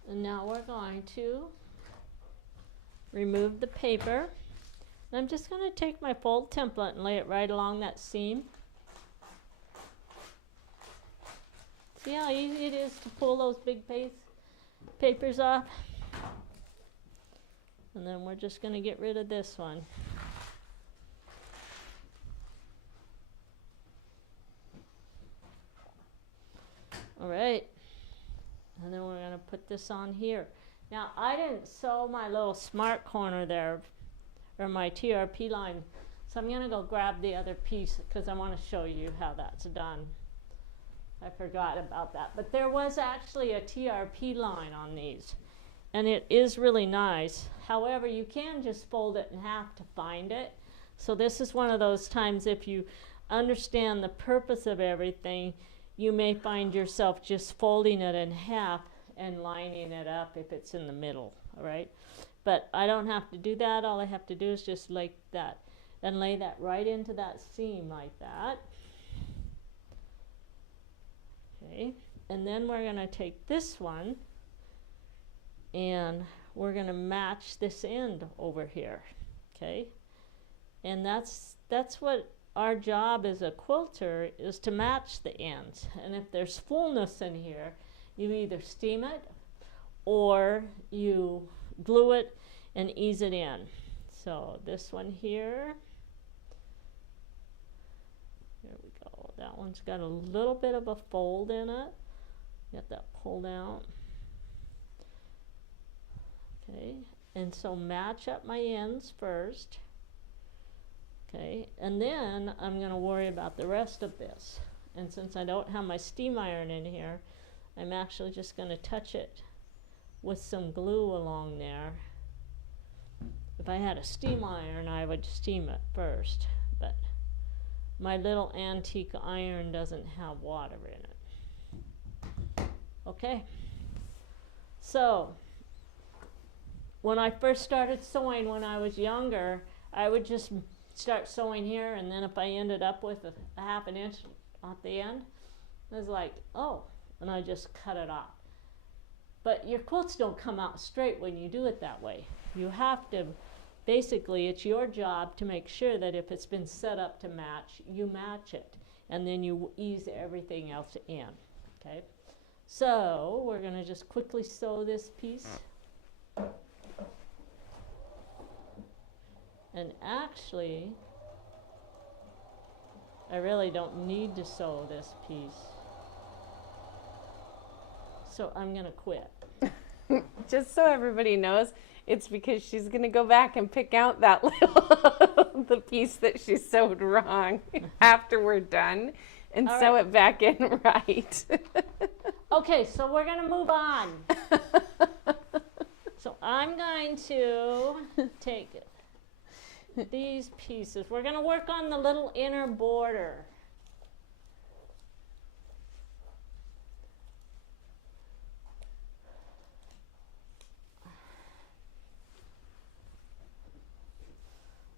And now we're going to remove the paper. And I'm just going to take my fold template and lay it right along that seam. See how easy it is to pull those big papers off? And then we're just going to get rid of this one. All right. And then we're going to put this on here. Now, I didn't sew my little smart corner there, or my TRP line, so I'm going to go grab the other piece because I want to show you how that's done. I forgot about that. But there was actually a TRP line on these, and it is really nice. However, you can just fold it in half to find it. So this is one of those times if you understand the purpose of everything, you may find yourself just folding it in half and lining it up if it's in the middle, all right? But I don't have to do that. All I have to do is just like that and lay that right into that seam like that. Okay, and then we're going to take this one and we're going to match this end over here, okay? And that's what our job as a quilter is, to match the ends. And if there's fullness in here, you either steam it or you glue it and ease it in. So this one here, there we go. That one's got a little bit of a fold in it. Get that pulled out. Okay, and so match up my ends first. Okay, and then I'm going to worry about the rest of this. And since I don't have my steam iron in here, I'm actually just going to touch it with some glue along there. If I had a steam iron, I would steam it first, but my little antique iron doesn't have water in it. Okay, so when I first started sewing when I was younger, I would just start sewing here, and then if I ended up with a half an inch at the end, I was like, oh, and I just cut it off. But your quilts don't come out straight when you do it that way. You have to, basically, it's your job to make sure that if it's been set up to match, you match it, and then you ease everything else in, okay? So we're going to just quickly sew this piece. And actually, I really don't need to sew this piece. So I'm gonna quit. Just so everybody knows, it's because she's gonna go back and pick out that little the piece that she sewed wrong after we're done, and All sew right. it back in right. Okay, so we're gonna move on. So I'm going to take these pieces. We're gonna work on the little inner border.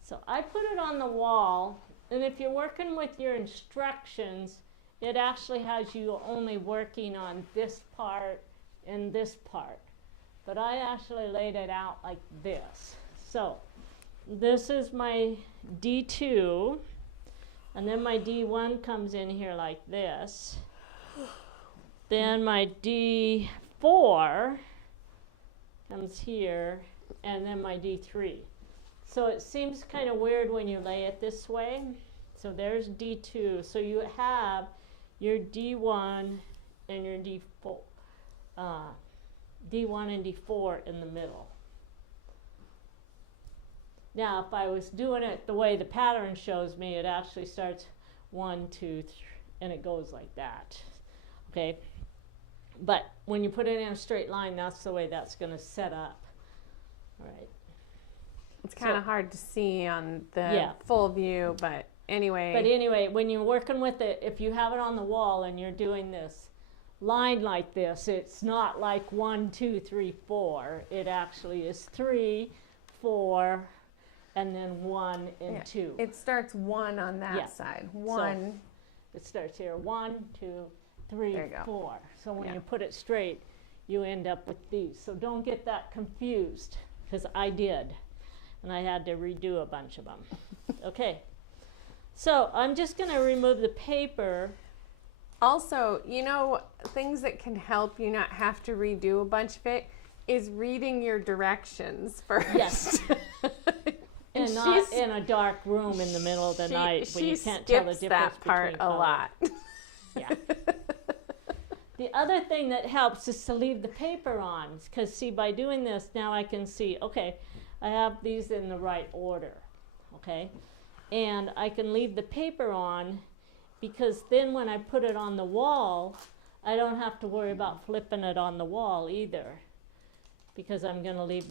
So I put it on the wall, and if you're working with your instructions, it actually has you only working on this part and this part. But I actually laid it out like this. So this is my D2, and then my D1 comes in here like this. Then my D4 comes here, and then my D3. So it seems kind of weird when you lay it this way. So there's D2. So you have your D1 and your D4, D1 and D4 in the middle. Now, if I was doing it the way the pattern shows me, it actually starts 1, 2, 3, and it goes like that. Okay? But when you put it in a straight line, that's the way that's going to set up. All right. It's kind of hard to see on the full view, but anyway. But anyway, when you're working with it, if you have it on the wall and you're doing this line like this, it's not like 1, 2, 3, 4. It actually is 3, 4, and then 1 and 2. It starts 1 on that side. 1. So it starts here. 1, 2, 3, 4. So when you put it straight, you end up with these. So don't get that confused, because I did. And I had to redo a bunch of them. Okay, so I'm just going to remove the paper. Also, you know, things that can help you not have to redo a bunch of it is reading your directions first. Yes. And not in a dark room in the middle of the night when you can't tell the difference that part between a colors. lot. Yeah. The other thing that helps is to leave the paper on, because see, by doing this, now I can see, okay, I have these in the right order, okay? And I can leave the paper on, because then when I put it on the wall, I don't have to worry about flipping it on the wall either, because I'm going to leave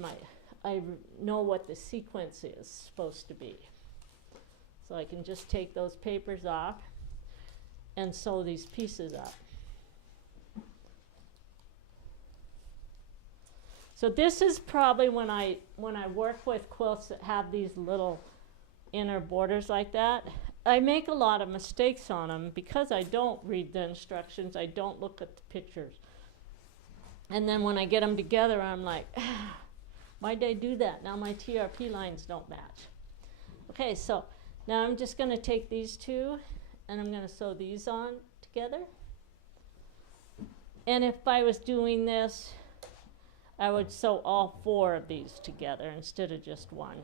I know what the sequence is supposed to be. So I can just take those papers off and sew these pieces up. So this is probably when I work with quilts that have these little inner borders like that, I make a lot of mistakes on them because I don't read the instructions, I don't look at the pictures. And then when I get them together, I'm like, why'd I do that? Now my TRP lines don't match. Okay, so now I'm just going to take these two and I'm going to sew these on together. And if I was doing this, I would sew all 4 of these together instead of just one.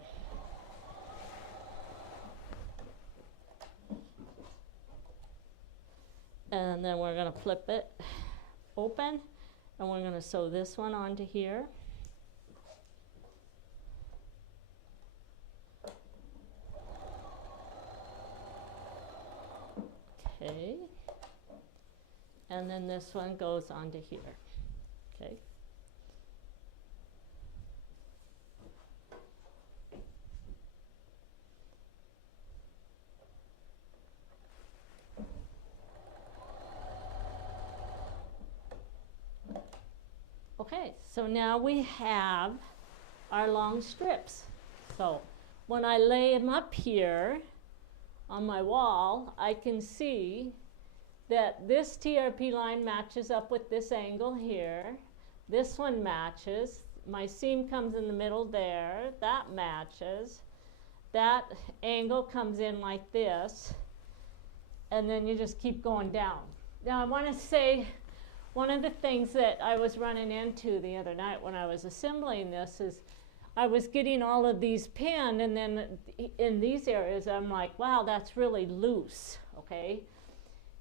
And then we're going to flip it open, and we're going to sew this one onto here. Okay. And then this one goes onto here. Okay. Okay, so now we have our long strips. So when I lay them up here on my wall, I can see that this TRP line matches up with this angle here. This one matches. My seam comes in the middle there. That matches. That angle comes in like this. And then you just keep going down. Now I want to say, one of the things that I was running into the other night when I was assembling this is I was getting all of these pinned, and then in these areas I'm like, wow, that's really loose, okay?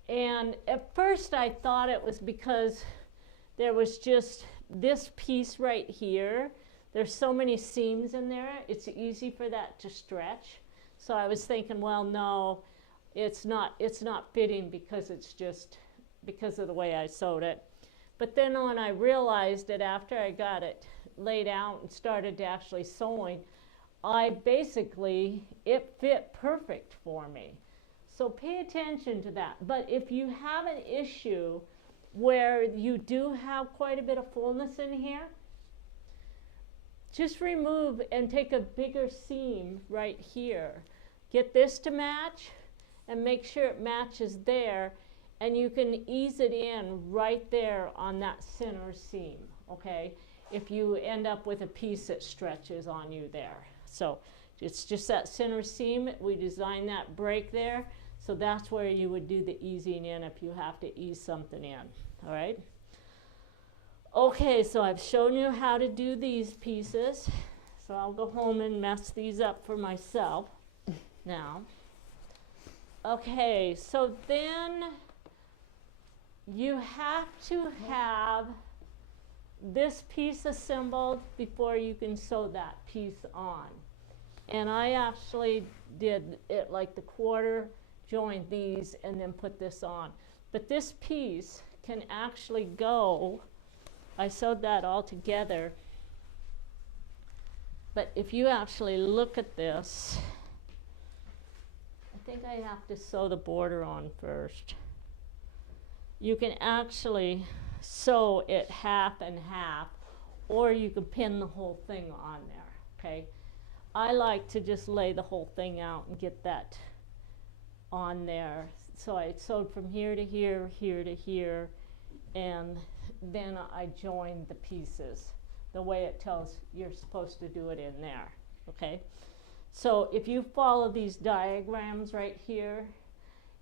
And at first I thought it was because there was just this piece right here. There's so many seams in there, it's easy for that to stretch. So I was thinking, well, no, it's not fitting because it's just because of the way I sewed it. But then when I realized it after I got it laid out and started to actually sewing, it fit perfect for me. So pay attention to that. But if you have an issue where you do have quite a bit of fullness in here, just remove and take a bigger seam right here. Get this to match and make sure it matches there, and you can ease it in right there on that center seam, okay? If you end up with a piece that stretches on you there. So it's just that center seam. We designed that break there, so that's where you would do the easing in if you have to ease something in, all right? Okay, so I've shown you how to do these pieces. So I'll go home and mess these up for myself now. Okay, so then you have to have this piece assembled before you can sew that piece on. And I actually did it like the quarter, joined these, and then put this on. But this piece can actually go, I sewed that all together, but if you actually look at this, I think I have to sew the border on first. You can actually sew it half and half, or you can pin the whole thing on there, okay? I like to just lay the whole thing out and get that on there. So I sewed from here to here, here to here, and then I joined the pieces the way it tells you're supposed to do it in there, okay? So if you follow these diagrams right here,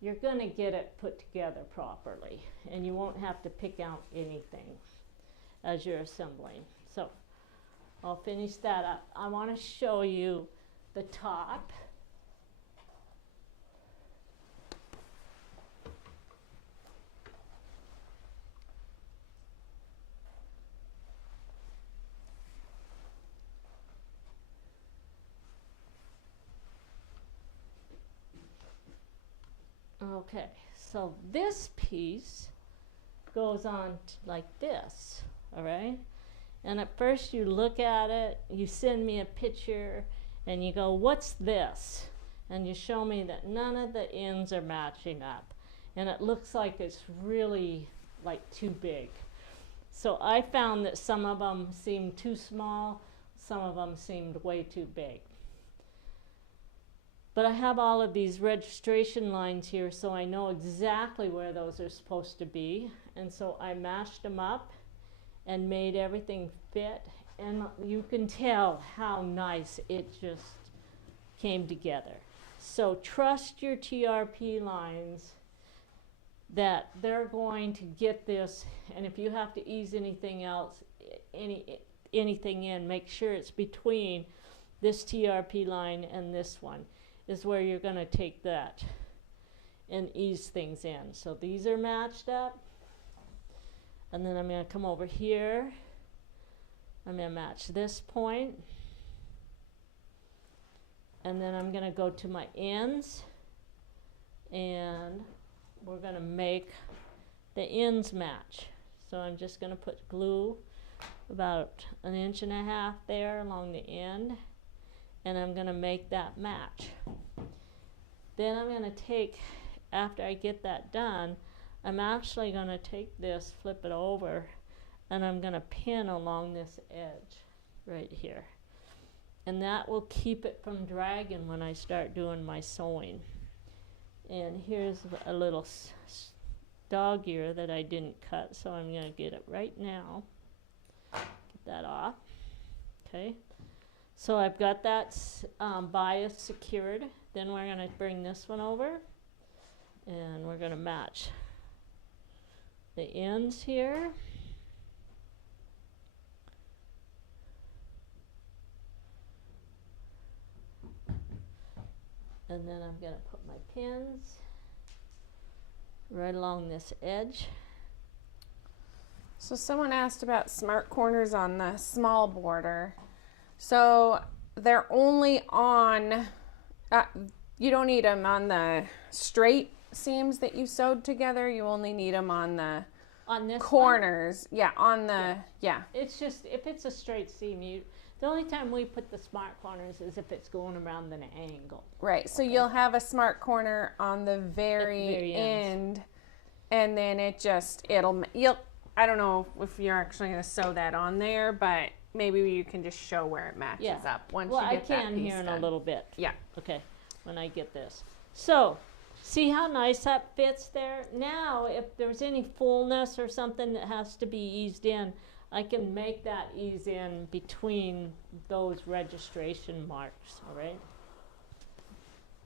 you're gonna get it put together properly, and you won't have to pick out anything as you're assembling. So I'll finish that up. I wanna show you the top. Okay, so this piece goes on like this, all right? And at first you look at it, you send me a picture, and you go, what's this? And you show me that none of the ends are matching up. And it looks like it's really like too big. So I found that some of them seemed too small, some of them seemed way too big. But I have all of these registration lines here, so I know exactly where those are supposed to be. And so I mashed them up and made everything fit. And you can tell how nice it just came together. So trust your TRP lines that they're going to get this. And if you have to ease anything else, anything in, make sure it's between this TRP line and this one is where you're going to take that and ease things in. So these are matched up, and then I'm going to come over here. I'm going to match this point, and then I'm going to go to my ends, and we're going to make the ends match. So I'm just going to put glue about 1.5 inches there along the end, and I'm going to make that match. Then I'm going to take, after I get that done, I'm actually going to take this, flip it over, and I'm going to pin along this edge right here. And that will keep it from dragging when I start doing my sewing. And here's a little dog ear that I didn't cut, so I'm going to get it right now. Get that off. Okay. So I've got that bias secured. Then we're going to bring this one over, and we're going to match the ends here. And then I'm going to put my pins right along this edge. So someone asked about smart corners on the small border. So they're only on, you don't need them on the straight seams that you sewed together. You only need them on the this corners. Yeah, on the, yeah. It's just, if it's a straight seam, the only time we put the smart corners is if it's going around an angle. Right, so you'll have a smart corner on the very end, and then I don't know if you're actually going to sew that on there, but maybe you can just show where it matches up once you get that piece done. I can here in a little bit. Yeah. Okay, when I get this. So, see how nice that fits there? Now, if there's any fullness or something that has to be eased in, I can make that ease in between those registration marks, all right?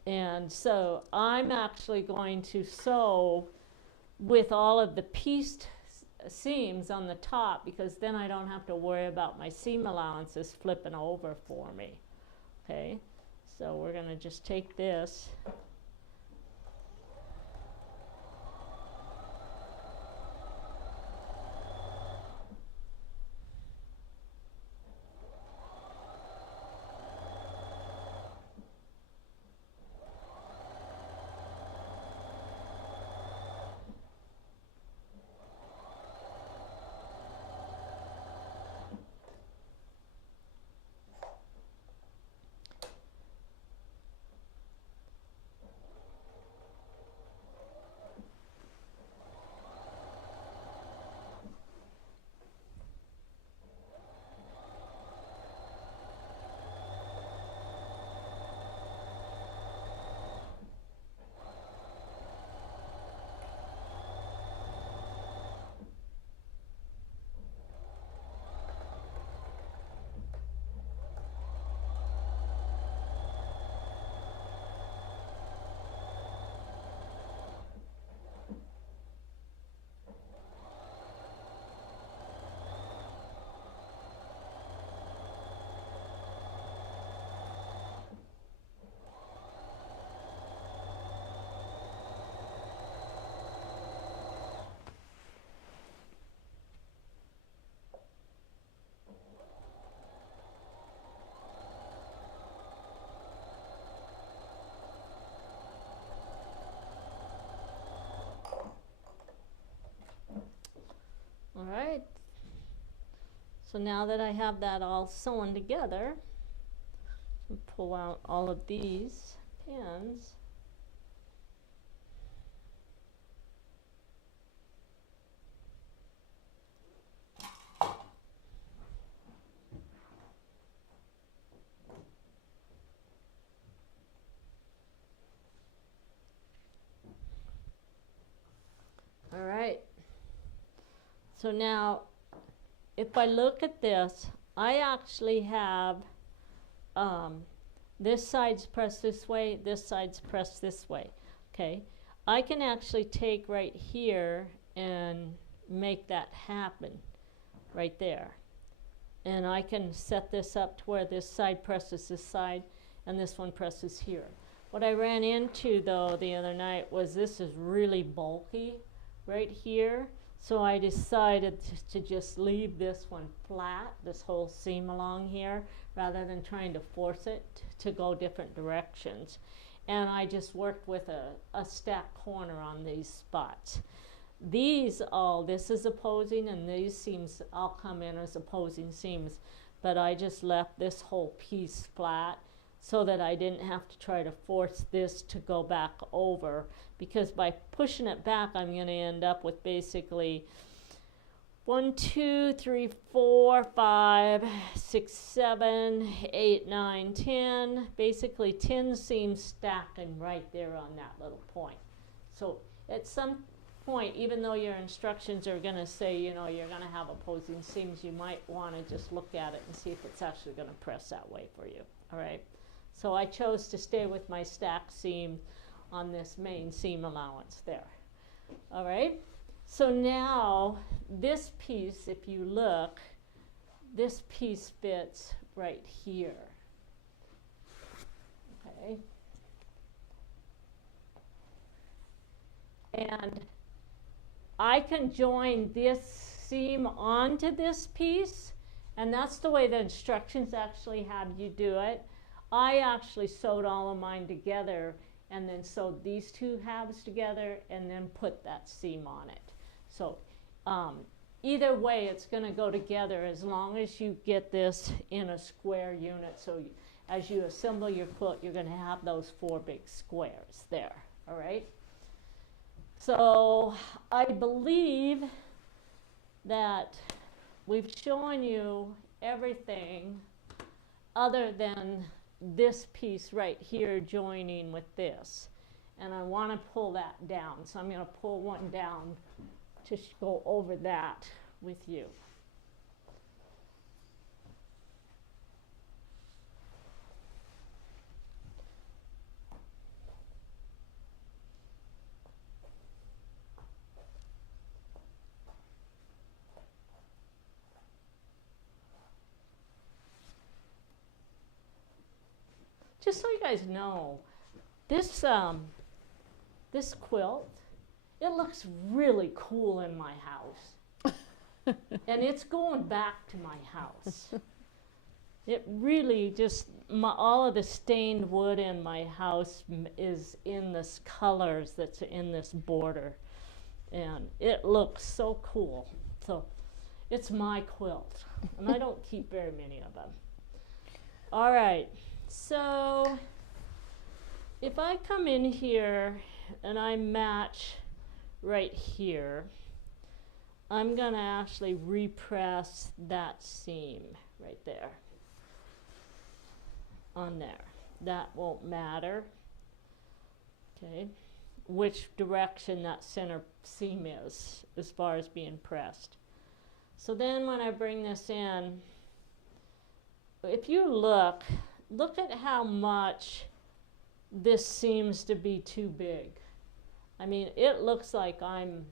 And so I'm actually going to sew with all of the pieced seams on the top, because then I don't have to worry about my seam allowances flipping over for me. Okay, so we're going to just take this. All right, so now that I have that all sewn together, I'll pull out all of these pins. All right. So now, if I look at this, I actually have this side's pressed this way, this side's pressed this way, okay? I can actually take right here and make that happen right there. And I can set this up to where this side presses this side and this one presses here. What I ran into though the other night was this is really bulky right here. So I decided to just leave this one flat, this whole seam along here, rather than trying to force it to go different directions. And I just worked with a stacked corner on these spots. This is opposing, and these seams all come in as opposing seams. But I just left this whole piece flat so that I didn't have to try to force this to go back over, because by pushing it back, I'm going to end up with basically 1, 2, 3, 4, 5, 6, 7, 8, 9, 10, basically 10 seams stacking right there on that little point. So at some point, even though your instructions are going to say, you know, you're going to have opposing seams, you might want to just look at it and see if it's actually going to press that way for you. All right. So I chose to stay with my stacked seam on this main seam allowance there. All right. So now this piece, if you look, this piece fits right here. Okay. And I can join this seam onto this piece, and that's the way the instructions actually have you do it. I actually sewed all of mine together and then sewed these two halves together and then put that seam on it. So either way, it's going to go together as long as you get this in a square unit. So as you assemble your quilt, you're going to have those 4 big squares there, all right? So I believe that we've shown you everything other than this piece right here joining with this. And I want to pull that down. So I'm going to pull one down to go over that with you. Just so you guys know, this this quilt, it looks really cool in my house. And it's going back to my house. It really just, all of the stained wood in my house is in this colors that's in this border. And it looks so cool. So it's my quilt. And I don't keep very many of them. All right. So if I come in here and I match right here, I'm going to actually repress that seam right there on there. That won't matter, okay, which direction that center seam is as far as being pressed. So then when I bring this in, if you look at how much this seems to be too big. I mean, it looks like I'm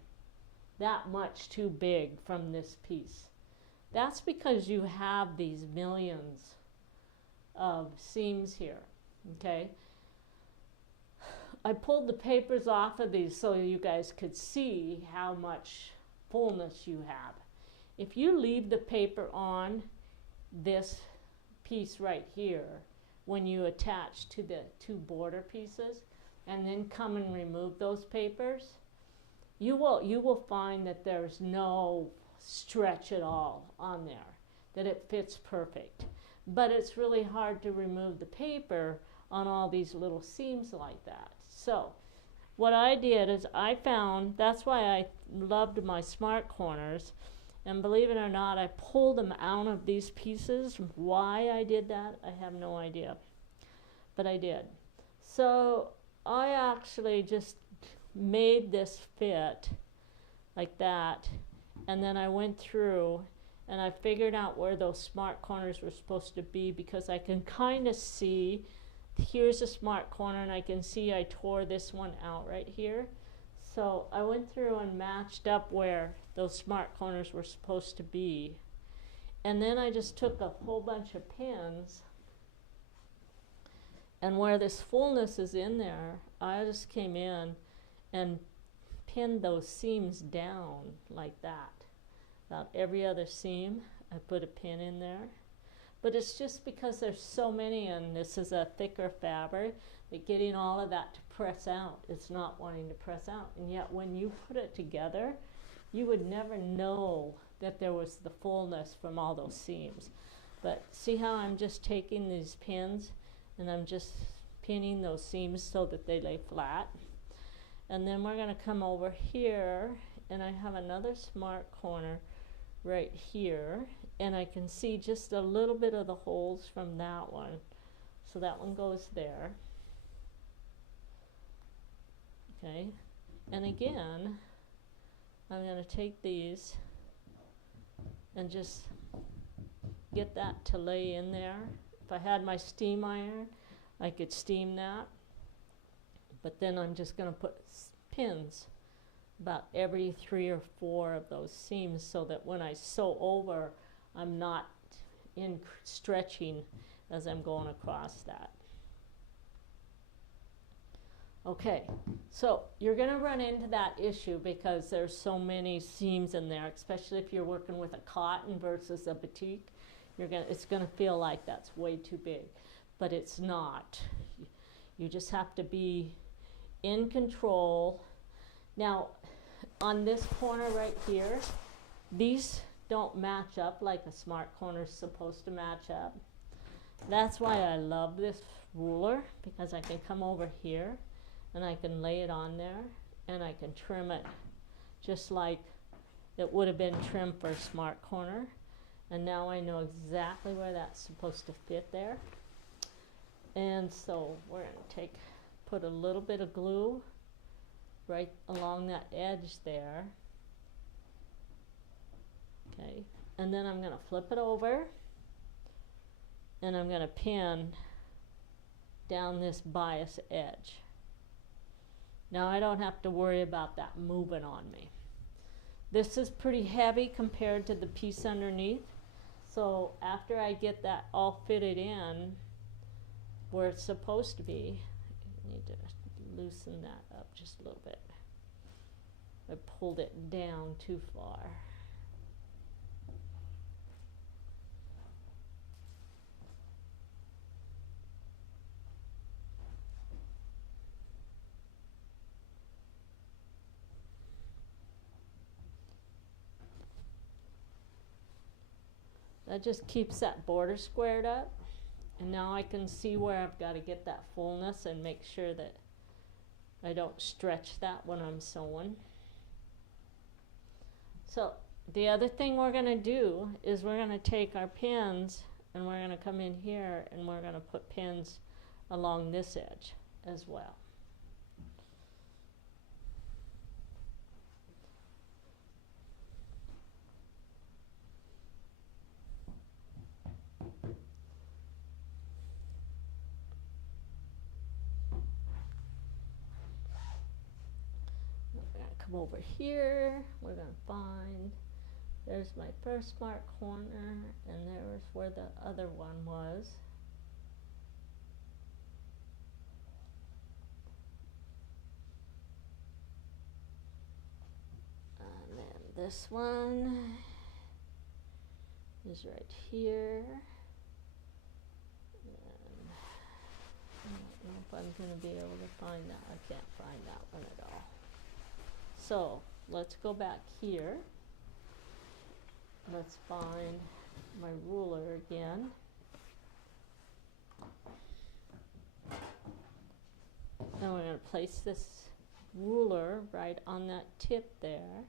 that much too big from this piece. That's because you have these millions of seams here, okay? I pulled the papers off of these so you guys could see how much fullness you have. If you leave the paper on this piece right here, when you attach to the 2 border pieces and then come and remove those papers, you will find that there's no stretch at all on there, that it fits perfect. But it's really hard to remove the paper on all these little seams like that. So what I did is I found, that's why I loved my smart corners. And believe it or not, I pulled them out of these pieces. Why I did that, I have no idea. But I did. So I actually just made this fit like that. And then I went through and I figured out where those smart corners were supposed to be, because I can kind of see, here's a smart corner, and I can see I tore this one out right here. So I went through and matched up where those smart corners were supposed to be. And then I just took a whole bunch of pins, and where this fullness is in there, I just came in and pinned those seams down like that. About every other seam, I put a pin in there. But it's just because there's so many, and this is a thicker fabric, that getting all of that to press out, it's not wanting to press out. And yet when you put it together, you would never know that there was the fullness from all those seams. But see how I'm just taking these pins and I'm just pinning those seams so that they lay flat. And then we're going to come over here, and I have another smart corner right here, and I can see just a little bit of the holes from that one. So that one goes there. Okay, and again, I'm going to take these and just get that to lay in there. If I had my steam iron, I could steam that. But then I'm just going to put pins about every 3 or 4 of those seams, so that when I sew over, I'm not stretching as I'm going across that. Okay, so you're going to run into that issue because there's so many seams in there, especially if you're working with a cotton versus a batik. It's going to feel like that's way too big, but it's not. You just have to be in control. Now, on this corner right here, these don't match up like a smart corner is supposed to match up. That's why I love this ruler, because I can come over here and I can lay it on there and I can trim it just like it would have been trimmed for a smart corner. And now I know exactly where that's supposed to fit there. And so we're going to put a little bit of glue right along that edge there. Okay, and then I'm going to flip it over and I'm going to pin down this bias edge. Now I don't have to worry about that moving on me. This is pretty heavy compared to the piece underneath. So after I get that all fitted in where it's supposed to be, I need to loosen that up just a little bit. I pulled it down too far. That just keeps that border squared up. And now I can see where I've got to get that fullness and make sure that I don't stretch that when I'm sewing. So the other thing we're going to do is we're going to take our pins and we're going to come in here and we're going to put pins along this edge as well. Over here, we're going to find, there's my first smart corner, and there's where the other one was. And then this one is right here. And I don't know if I'm going to be able to find that. I can't find that one at all. So let's go back here. Let's find my ruler again. Now we're going to place this ruler right on that tip there.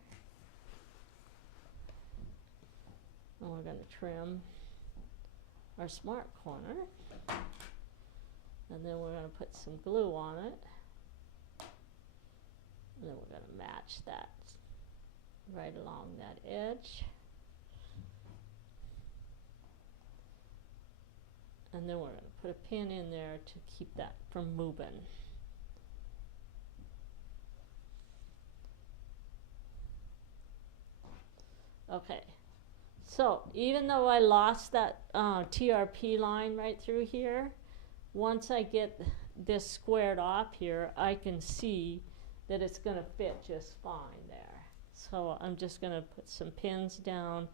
And we're going to trim our smart corner. And then we're going to put some glue on it. And then we're going to match that right along that edge. And then we're going to put a pin in there to keep that from moving. Okay, so even though I lost that TRP line right through here, once I get this squared off here, I can see that it's going to fit just fine there. So I'm just going to put some pins down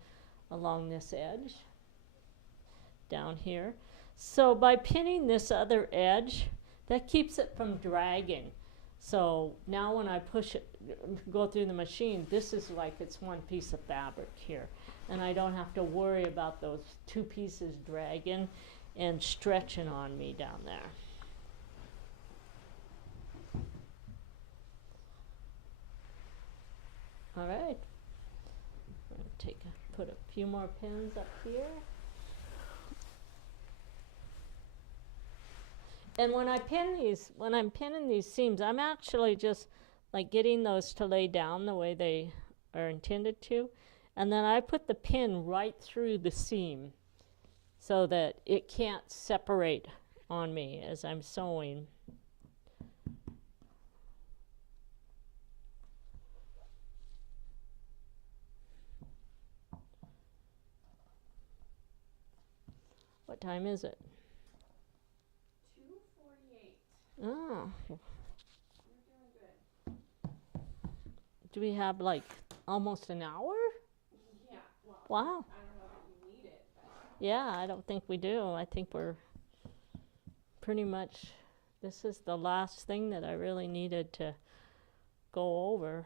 along this edge, down here. So by pinning this other edge, that keeps it from dragging. So now when I push it, go through the machine, this is like it's one piece of fabric here. And I don't have to worry about those two pieces dragging and stretching on me down there. All right, we're going to put a few more pins up here. And when I'm pinning these seams, I'm actually just like getting those to lay down the way they are intended to. And then I put the pin right through the seam so that it can't separate on me as I'm sewing. What time is it? 2:48. Oh, do we have, like almost an hour? Yeah, well, Wow. I don't know that you need it, but Yeah, I don't think we do. I think we're pretty much, this is the last thing that I really needed to go over.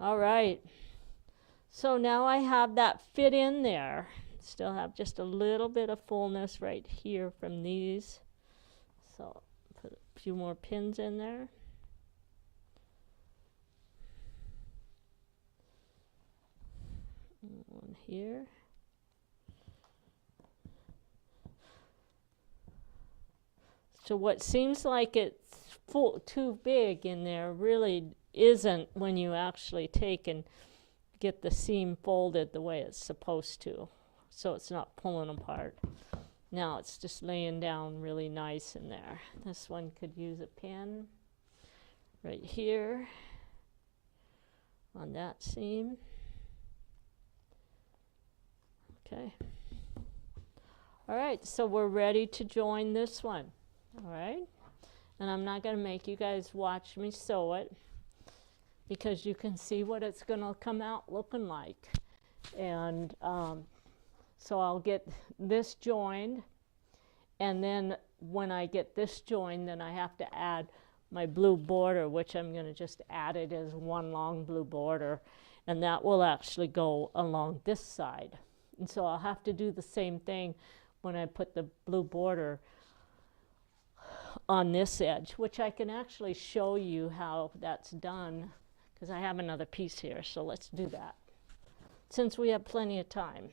All right. So now I have that fit in there. Still have just a little bit of fullness right here from these. So put a few more pins in there. One here. So what seems like it's full, too big in there really isn't when you actually take and get the seam folded the way it's supposed to. So it's not pulling apart. Now it's just laying down really nice in there. This one could use a pin right here on that seam. Okay. All right, so we're ready to join this one. All right, and I'm not going to make you guys watch me sew it because you can see what it's going to come out looking like. And so I'll get this joined, and then when I get this joined, then I have to add my blue border, which I'm going to just add it as one long blue border, and that will actually go along this side. And so I'll have to do the same thing when I put the blue border on this edge, which I can actually show you how that's done because I have another piece here. So let's do that since we have plenty of time.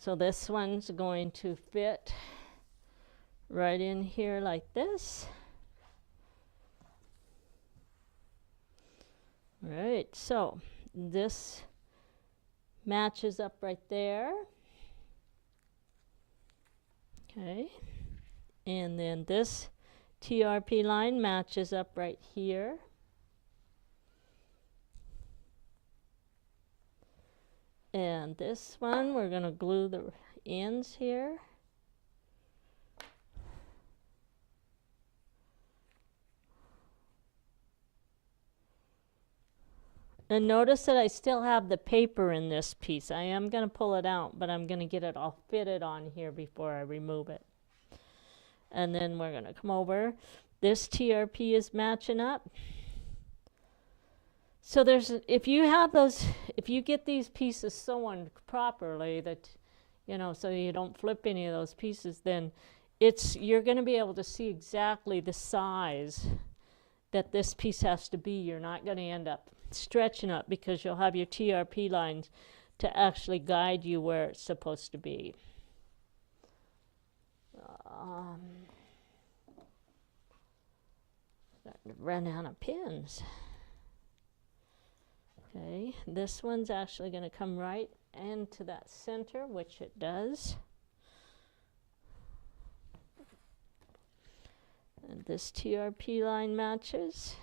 So this one's going to fit right in here like this. All right, so this matches up right there. Okay, and then this TRP line matches up right here. And this one, we're going to glue the ends here. And notice that I still have the paper in this piece. I am going to pull it out, but I'm going to get it all fitted on here before I remove it. And then we're going to come over. This TRP is matching up. So there's, if you have those, if you get these pieces sewn properly, that, you know, so you don't flip any of those pieces, then you're going to be able to see exactly the size that this piece has to be. You're not going to end up stretching up because you'll have your TRP lines to actually guide you where it's supposed to be. Starting to run out of pins. Okay, this one's actually going to come right into that center, which it does. And this TRP line matches.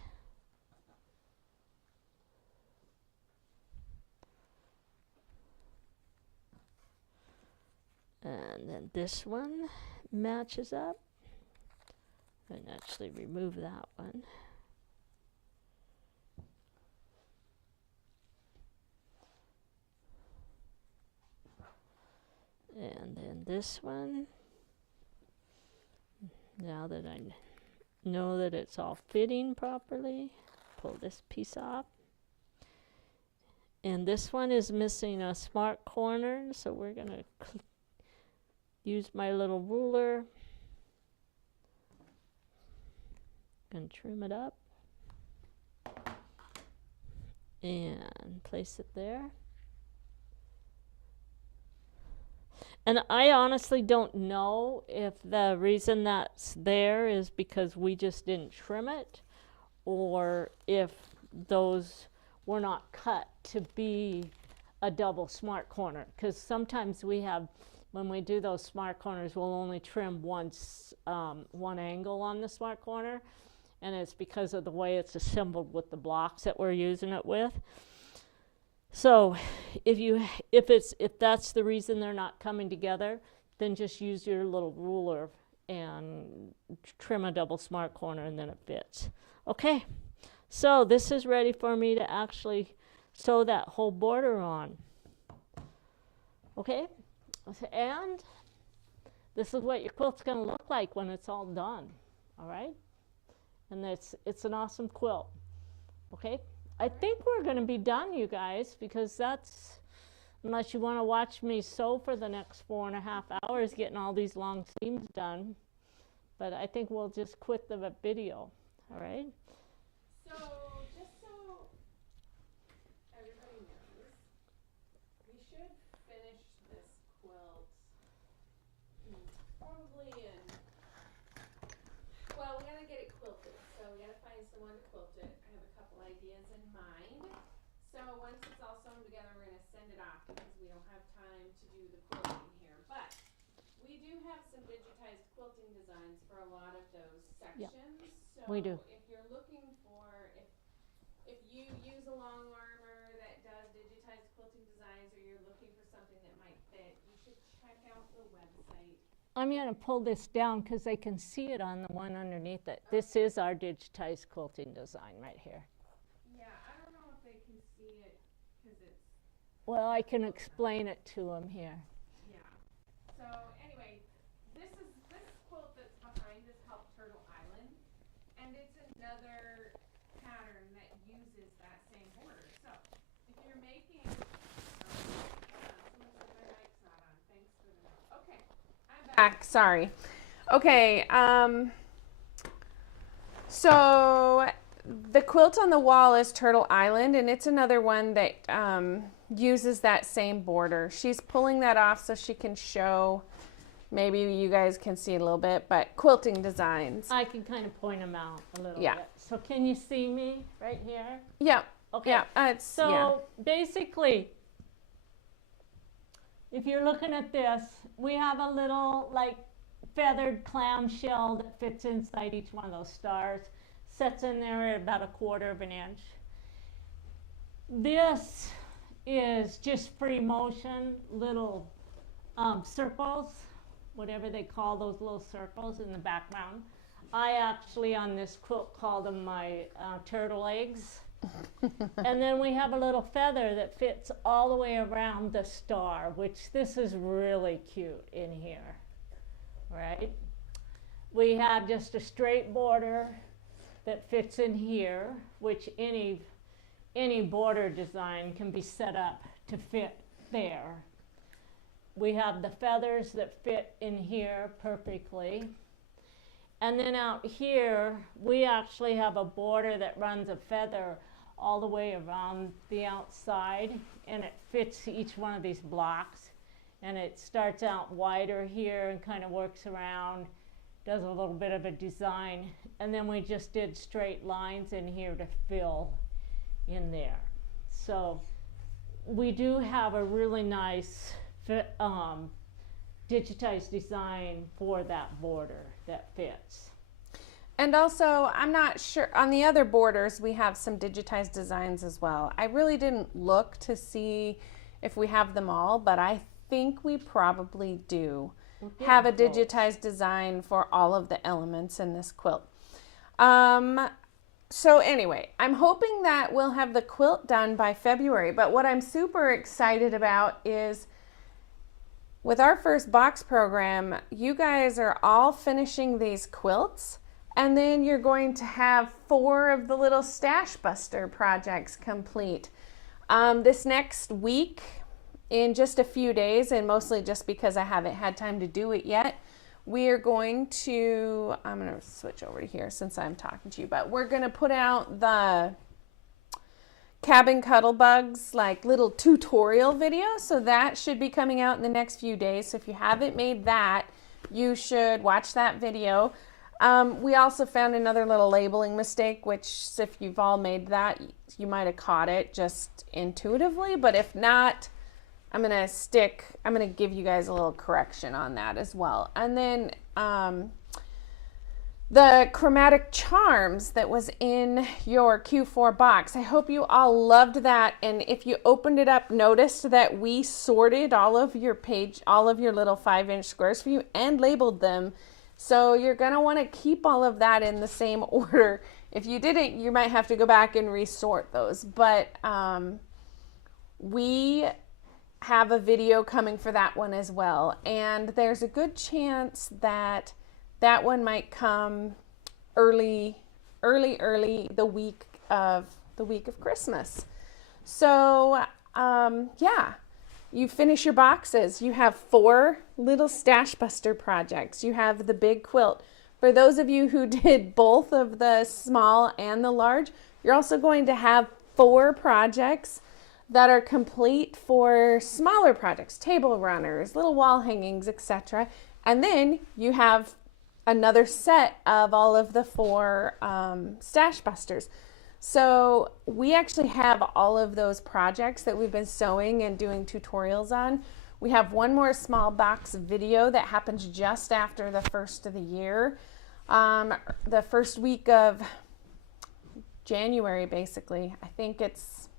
And then this one matches up. And actually remove that one. And then this one, now that I know that it's all fitting properly, pull this piece off. And this one is missing a smart corner, so we're going to use my little ruler. Going to trim it up and place it there. And I honestly don't know if the reason that's there is because we just didn't trim it, or if those were not cut to be a double smart corner. Because sometimes we have, when we do those smart corners, we'll only trim once, one angle on the smart corner, and it's because of the way it's assembled with the blocks that we're using it with. So if that's the reason they're not coming together, then just use your little ruler and trim a double smart corner, and then it fits. Okay, so this is ready for me to actually sew that whole border on. Okay, and this is what your quilt's going to look like when it's all done. All right, and it's an awesome quilt. Okay, I think we're going to be done, you guys, because that's, unless you want to watch me sew for the next 4.5 hours getting all these long seams done. But I think we'll just quit the video. All right. So just so everybody knows, we should finish this quilt probably in, well, we gotta get it quilted, so we gotta find someone to quilt it. I have a couple ideas in mind. So once it's all sewn together, we're gonna send it off because we don't have time to do the quilting here. But we do have some digitized quilting designs for a lot of those sections. Yep, so we do. If you're looking for, if you use a long armor that does digitized quilting designs, or you're looking for something that might fit, you should check out the website. I'm going to pull this down because they can see it on the one underneath it. This is our digitized quilting design right here. Yeah, I don't know if they can see it because it's... Well, I can explain it to them here. Yeah. So anyway, this quilt that's behind is called Turtle Island, and it's another pattern that uses that same border. So if you're making, someone said my mic's not on. Thanks for the note. Okay, I'm back. Sorry. Okay. So the quilt on the wall is Turtle Island, and it's another one that uses that same border. She's pulling that off so she can show, maybe you guys can see it a little bit, but quilting designs. I can kind of point them out a little Yeah. bit. So can you see me right here? Yeah. Okay. Yeah. So basically, if you're looking at this, we have a little like feathered clamshell that fits inside each one of those stars. Sets in there at about 1/4 inch. This is just free motion little circles, whatever they call those little circles in the background. I actually on this quilt call them my turtle eggs. And then we have a little feather that fits all the way around the star, which this is really cute in here, right? We have just a straight border that fits in here, which any border design can be set up to fit there. We have the feathers that fit in here perfectly. And then out here, we actually have a border that runs a feather all the way around the outside, and it fits each one of these blocks. And it starts out wider here and kind of works around, does a little bit of a design, and then we just did straight lines in here to fill in there. So we do have a really nice digitized design for that border that fits. And also, I'm not sure, on the other borders, we have some digitized designs as well. I really didn't look to see if we have them all, but I think we probably do have a digitized design for all of the elements in this quilt. So anyway, I'm hoping that we'll have the quilt done by February, but what I'm super excited about is with our first box program, you guys are all finishing these quilts, and then you're going to have 4 of the little stash buster projects complete. This next week, in just a few days, and mostly just because I haven't had time to do it yet, we are going to, I'm going to switch over to here since I'm talking to you, but we're going to put out the Cabin Cuddle Bugs like little tutorial video, so that should be coming out in the next few days. So if you haven't made that, you should watch that video. We also found another little labeling mistake, which if you've all made that, you might have caught it just intuitively, but if not, I'm going to give you guys a little correction on that as well. And then the chromatic charms that was in your Q4 box. I hope you all loved that. And if you opened it up, noticed that we sorted all of your little 5-inch squares for you and labeled them. So you're going to want to keep all of that in the same order. If you didn't, you might have to go back and resort those. But we have a video coming for that one as well. And there's a good chance that that one might come early the week of Christmas. So yeah, you finish your boxes. You have 4 little stash buster projects. You have the big quilt. For those of you who did both of the small and the large, you're also going to have 4 projects that are complete for smaller projects, table runners, little wall hangings, etc. And then you have another set of all of the 4 stash busters. So we actually have all of those projects that we've been sewing and doing tutorials on. We have one more small box video that happens just after the first of the year. The first week of January, basically. I think it's,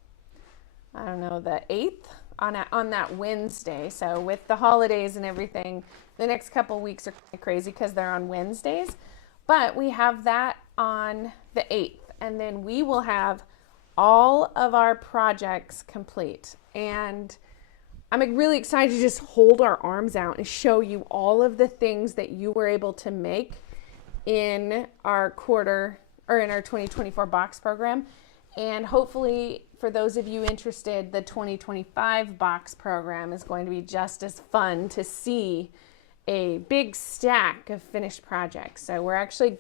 I don't know, the 8th on that Wednesday. So with the holidays and everything, the next couple weeks are kind of crazy because they're on Wednesdays. But we have that on the 8th. And then we will have all of our projects complete. And I'm really excited to just hold our arms out and show you all of the things that you were able to make in our in our 2024 box program. And hopefully for those of you interested, the 2025 box program is going to be just as fun to see a big stack of finished projects. So we're actually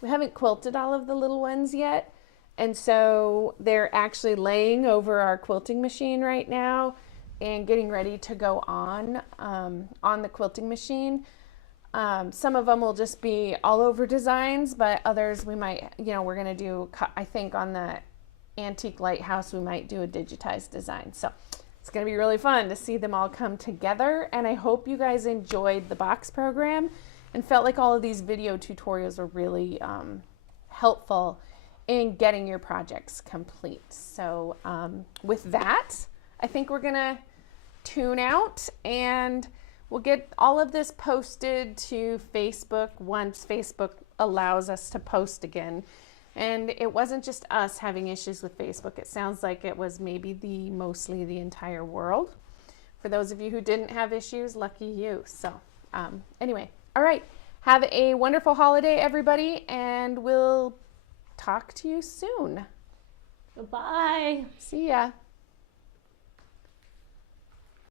we haven't quilted all of the little ones yet. And so they're actually laying over our quilting machine right now and getting ready to go on the quilting machine. Some of them will just be all over designs, but others we might, we're going to do, I think on the antique lighthouse, we might do a digitized design. So it's going to be really fun to see them all come together. And I hope you guys enjoyed the box program and felt like all of these video tutorials were really helpful in getting your projects complete. So with that, I think we're going to tune out, and we'll get all of this posted to Facebook once Facebook allows us to post again. And it wasn't just us having issues with Facebook. It sounds like it was maybe mostly the entire world. For those of you who didn't have issues, lucky you. So anyway, all right. Have a wonderful holiday, everybody, and we'll talk to you soon. Goodbye. See ya.